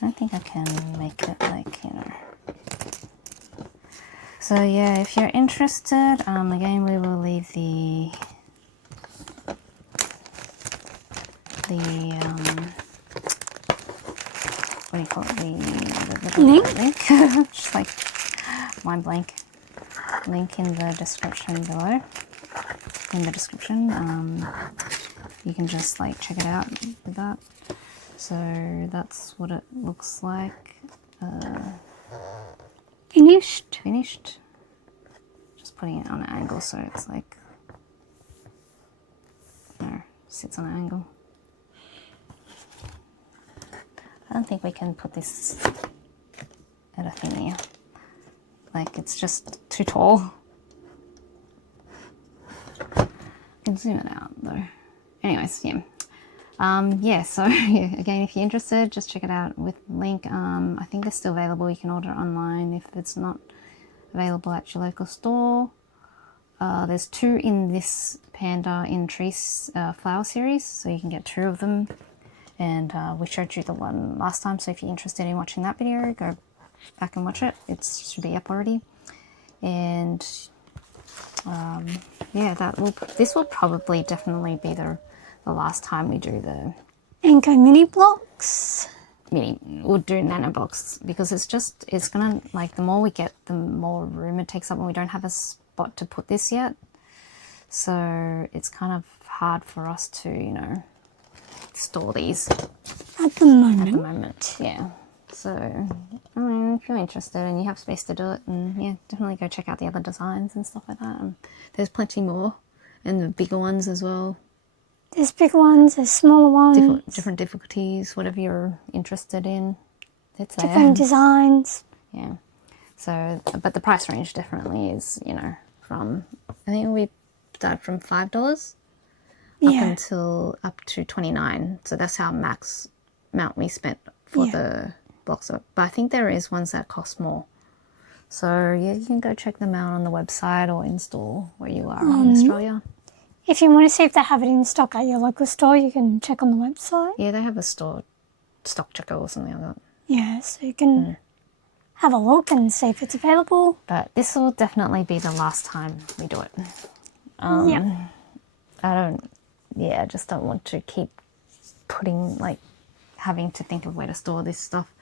I don't think I can make it like, you know. So yeah, if you're interested, again we will leave the what do you call it? The link. Just like mind blank. Link in the description below. In the description, you can just like check it out with that. So that's what it looks like. Finished. Just putting it on an angle so it's like, no, sits on an angle. I don't think we can put this at a thing here. Like it's just too tall. I can zoom it out though. Anyways, yeah. Yeah, so yeah, again, if you're interested, just check it out with the link. I think they're still available. You can order it online if it's not available at your local store. There's 2 in this Panda in Trees flower series, so you can get 2 of them. And we showed you the one last time, so if you're interested in watching that video, go back and watch it. It should be up already. And yeah, this will probably definitely be the last time we do the Anko mini blocks. We'll do nano blocks because it's gonna, like, the more we get, the more room it takes up, and we don't have a spot to put this yet. So it's kind of hard for us to, you know, store these At the moment. yeah. So, I mean, if you're interested and you have space to do it, and yeah, definitely go check out the other designs and stuff like that. And there's plenty more, and the bigger ones as well. There's big ones, there's smaller ones. Different difficulties, whatever you're interested in. It's there. Different designs. Yeah. So, but the price range definitely is, you know, from, I think we started from $5 up to $29. So that's our max amount we spent for the blocks. But I think there is ones that cost more. So yeah, you can go check them out on the website or in store where you are in Australia. If you want to see if they have it in stock at your local store, you can check on the website. Yeah, they have a stock checker or something like that. Yeah, so you can have a look and see if it's available. But this will definitely be the last time we do it. I just don't want to keep having to think of where to store this stuff.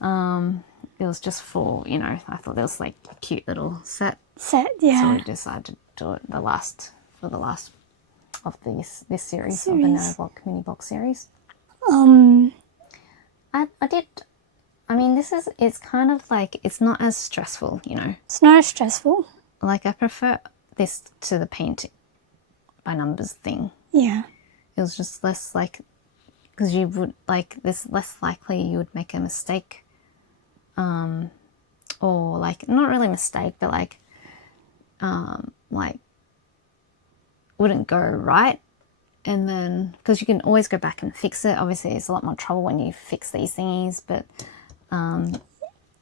It was just for, you know, I thought it was like a cute little set. Set, So yeah. we decided to do it the last of this series of the Nanoblock mini box series. I did. I mean, it's kind of like, it's not as stressful, you know. It's not as stressful. Like, I prefer this to the paint by numbers thing. Yeah. It was just less like, because you would, like, this less likely you would make a mistake. Or like, not really a mistake, but like wouldn't go right. And then, because you can always go back and fix it. Obviously, it's a lot more trouble when you fix these thingies, but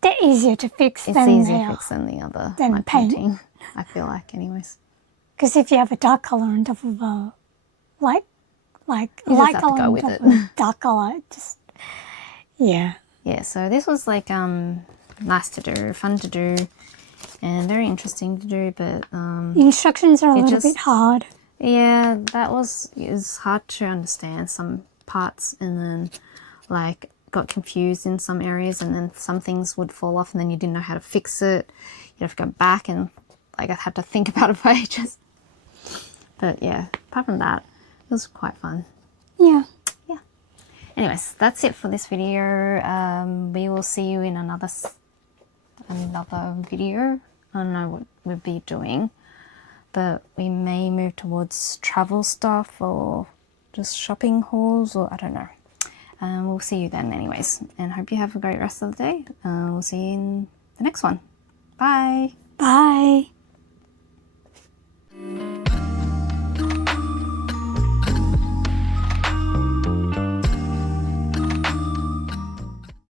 they're easier to fix it's than easier to fix than the other, than like paint. painting, I feel like, anyways. Because if you have a dark color on top of a light You just light have to color go on with top it. of a dark color, just yeah. Yeah, so this was like nice to do, fun to do, and very interesting to do, but The instructions are a little bit hard. yeah, it's hard to understand some parts, and then like got confused in some areas, and then some things would fall off and then you didn't know how to fix it. You'd have to go back, and like I had to think about it for ages. But yeah, apart from that, it was quite fun. Yeah. Yeah. Anyways, that's it for this video. We will see you in another video. I don't know what we'll be doing, but we may move towards travel stuff or just shopping hauls, or I don't know. We'll see you then anyways, and hope you have a great rest of the day. We'll see you in the next one. Bye. Bye.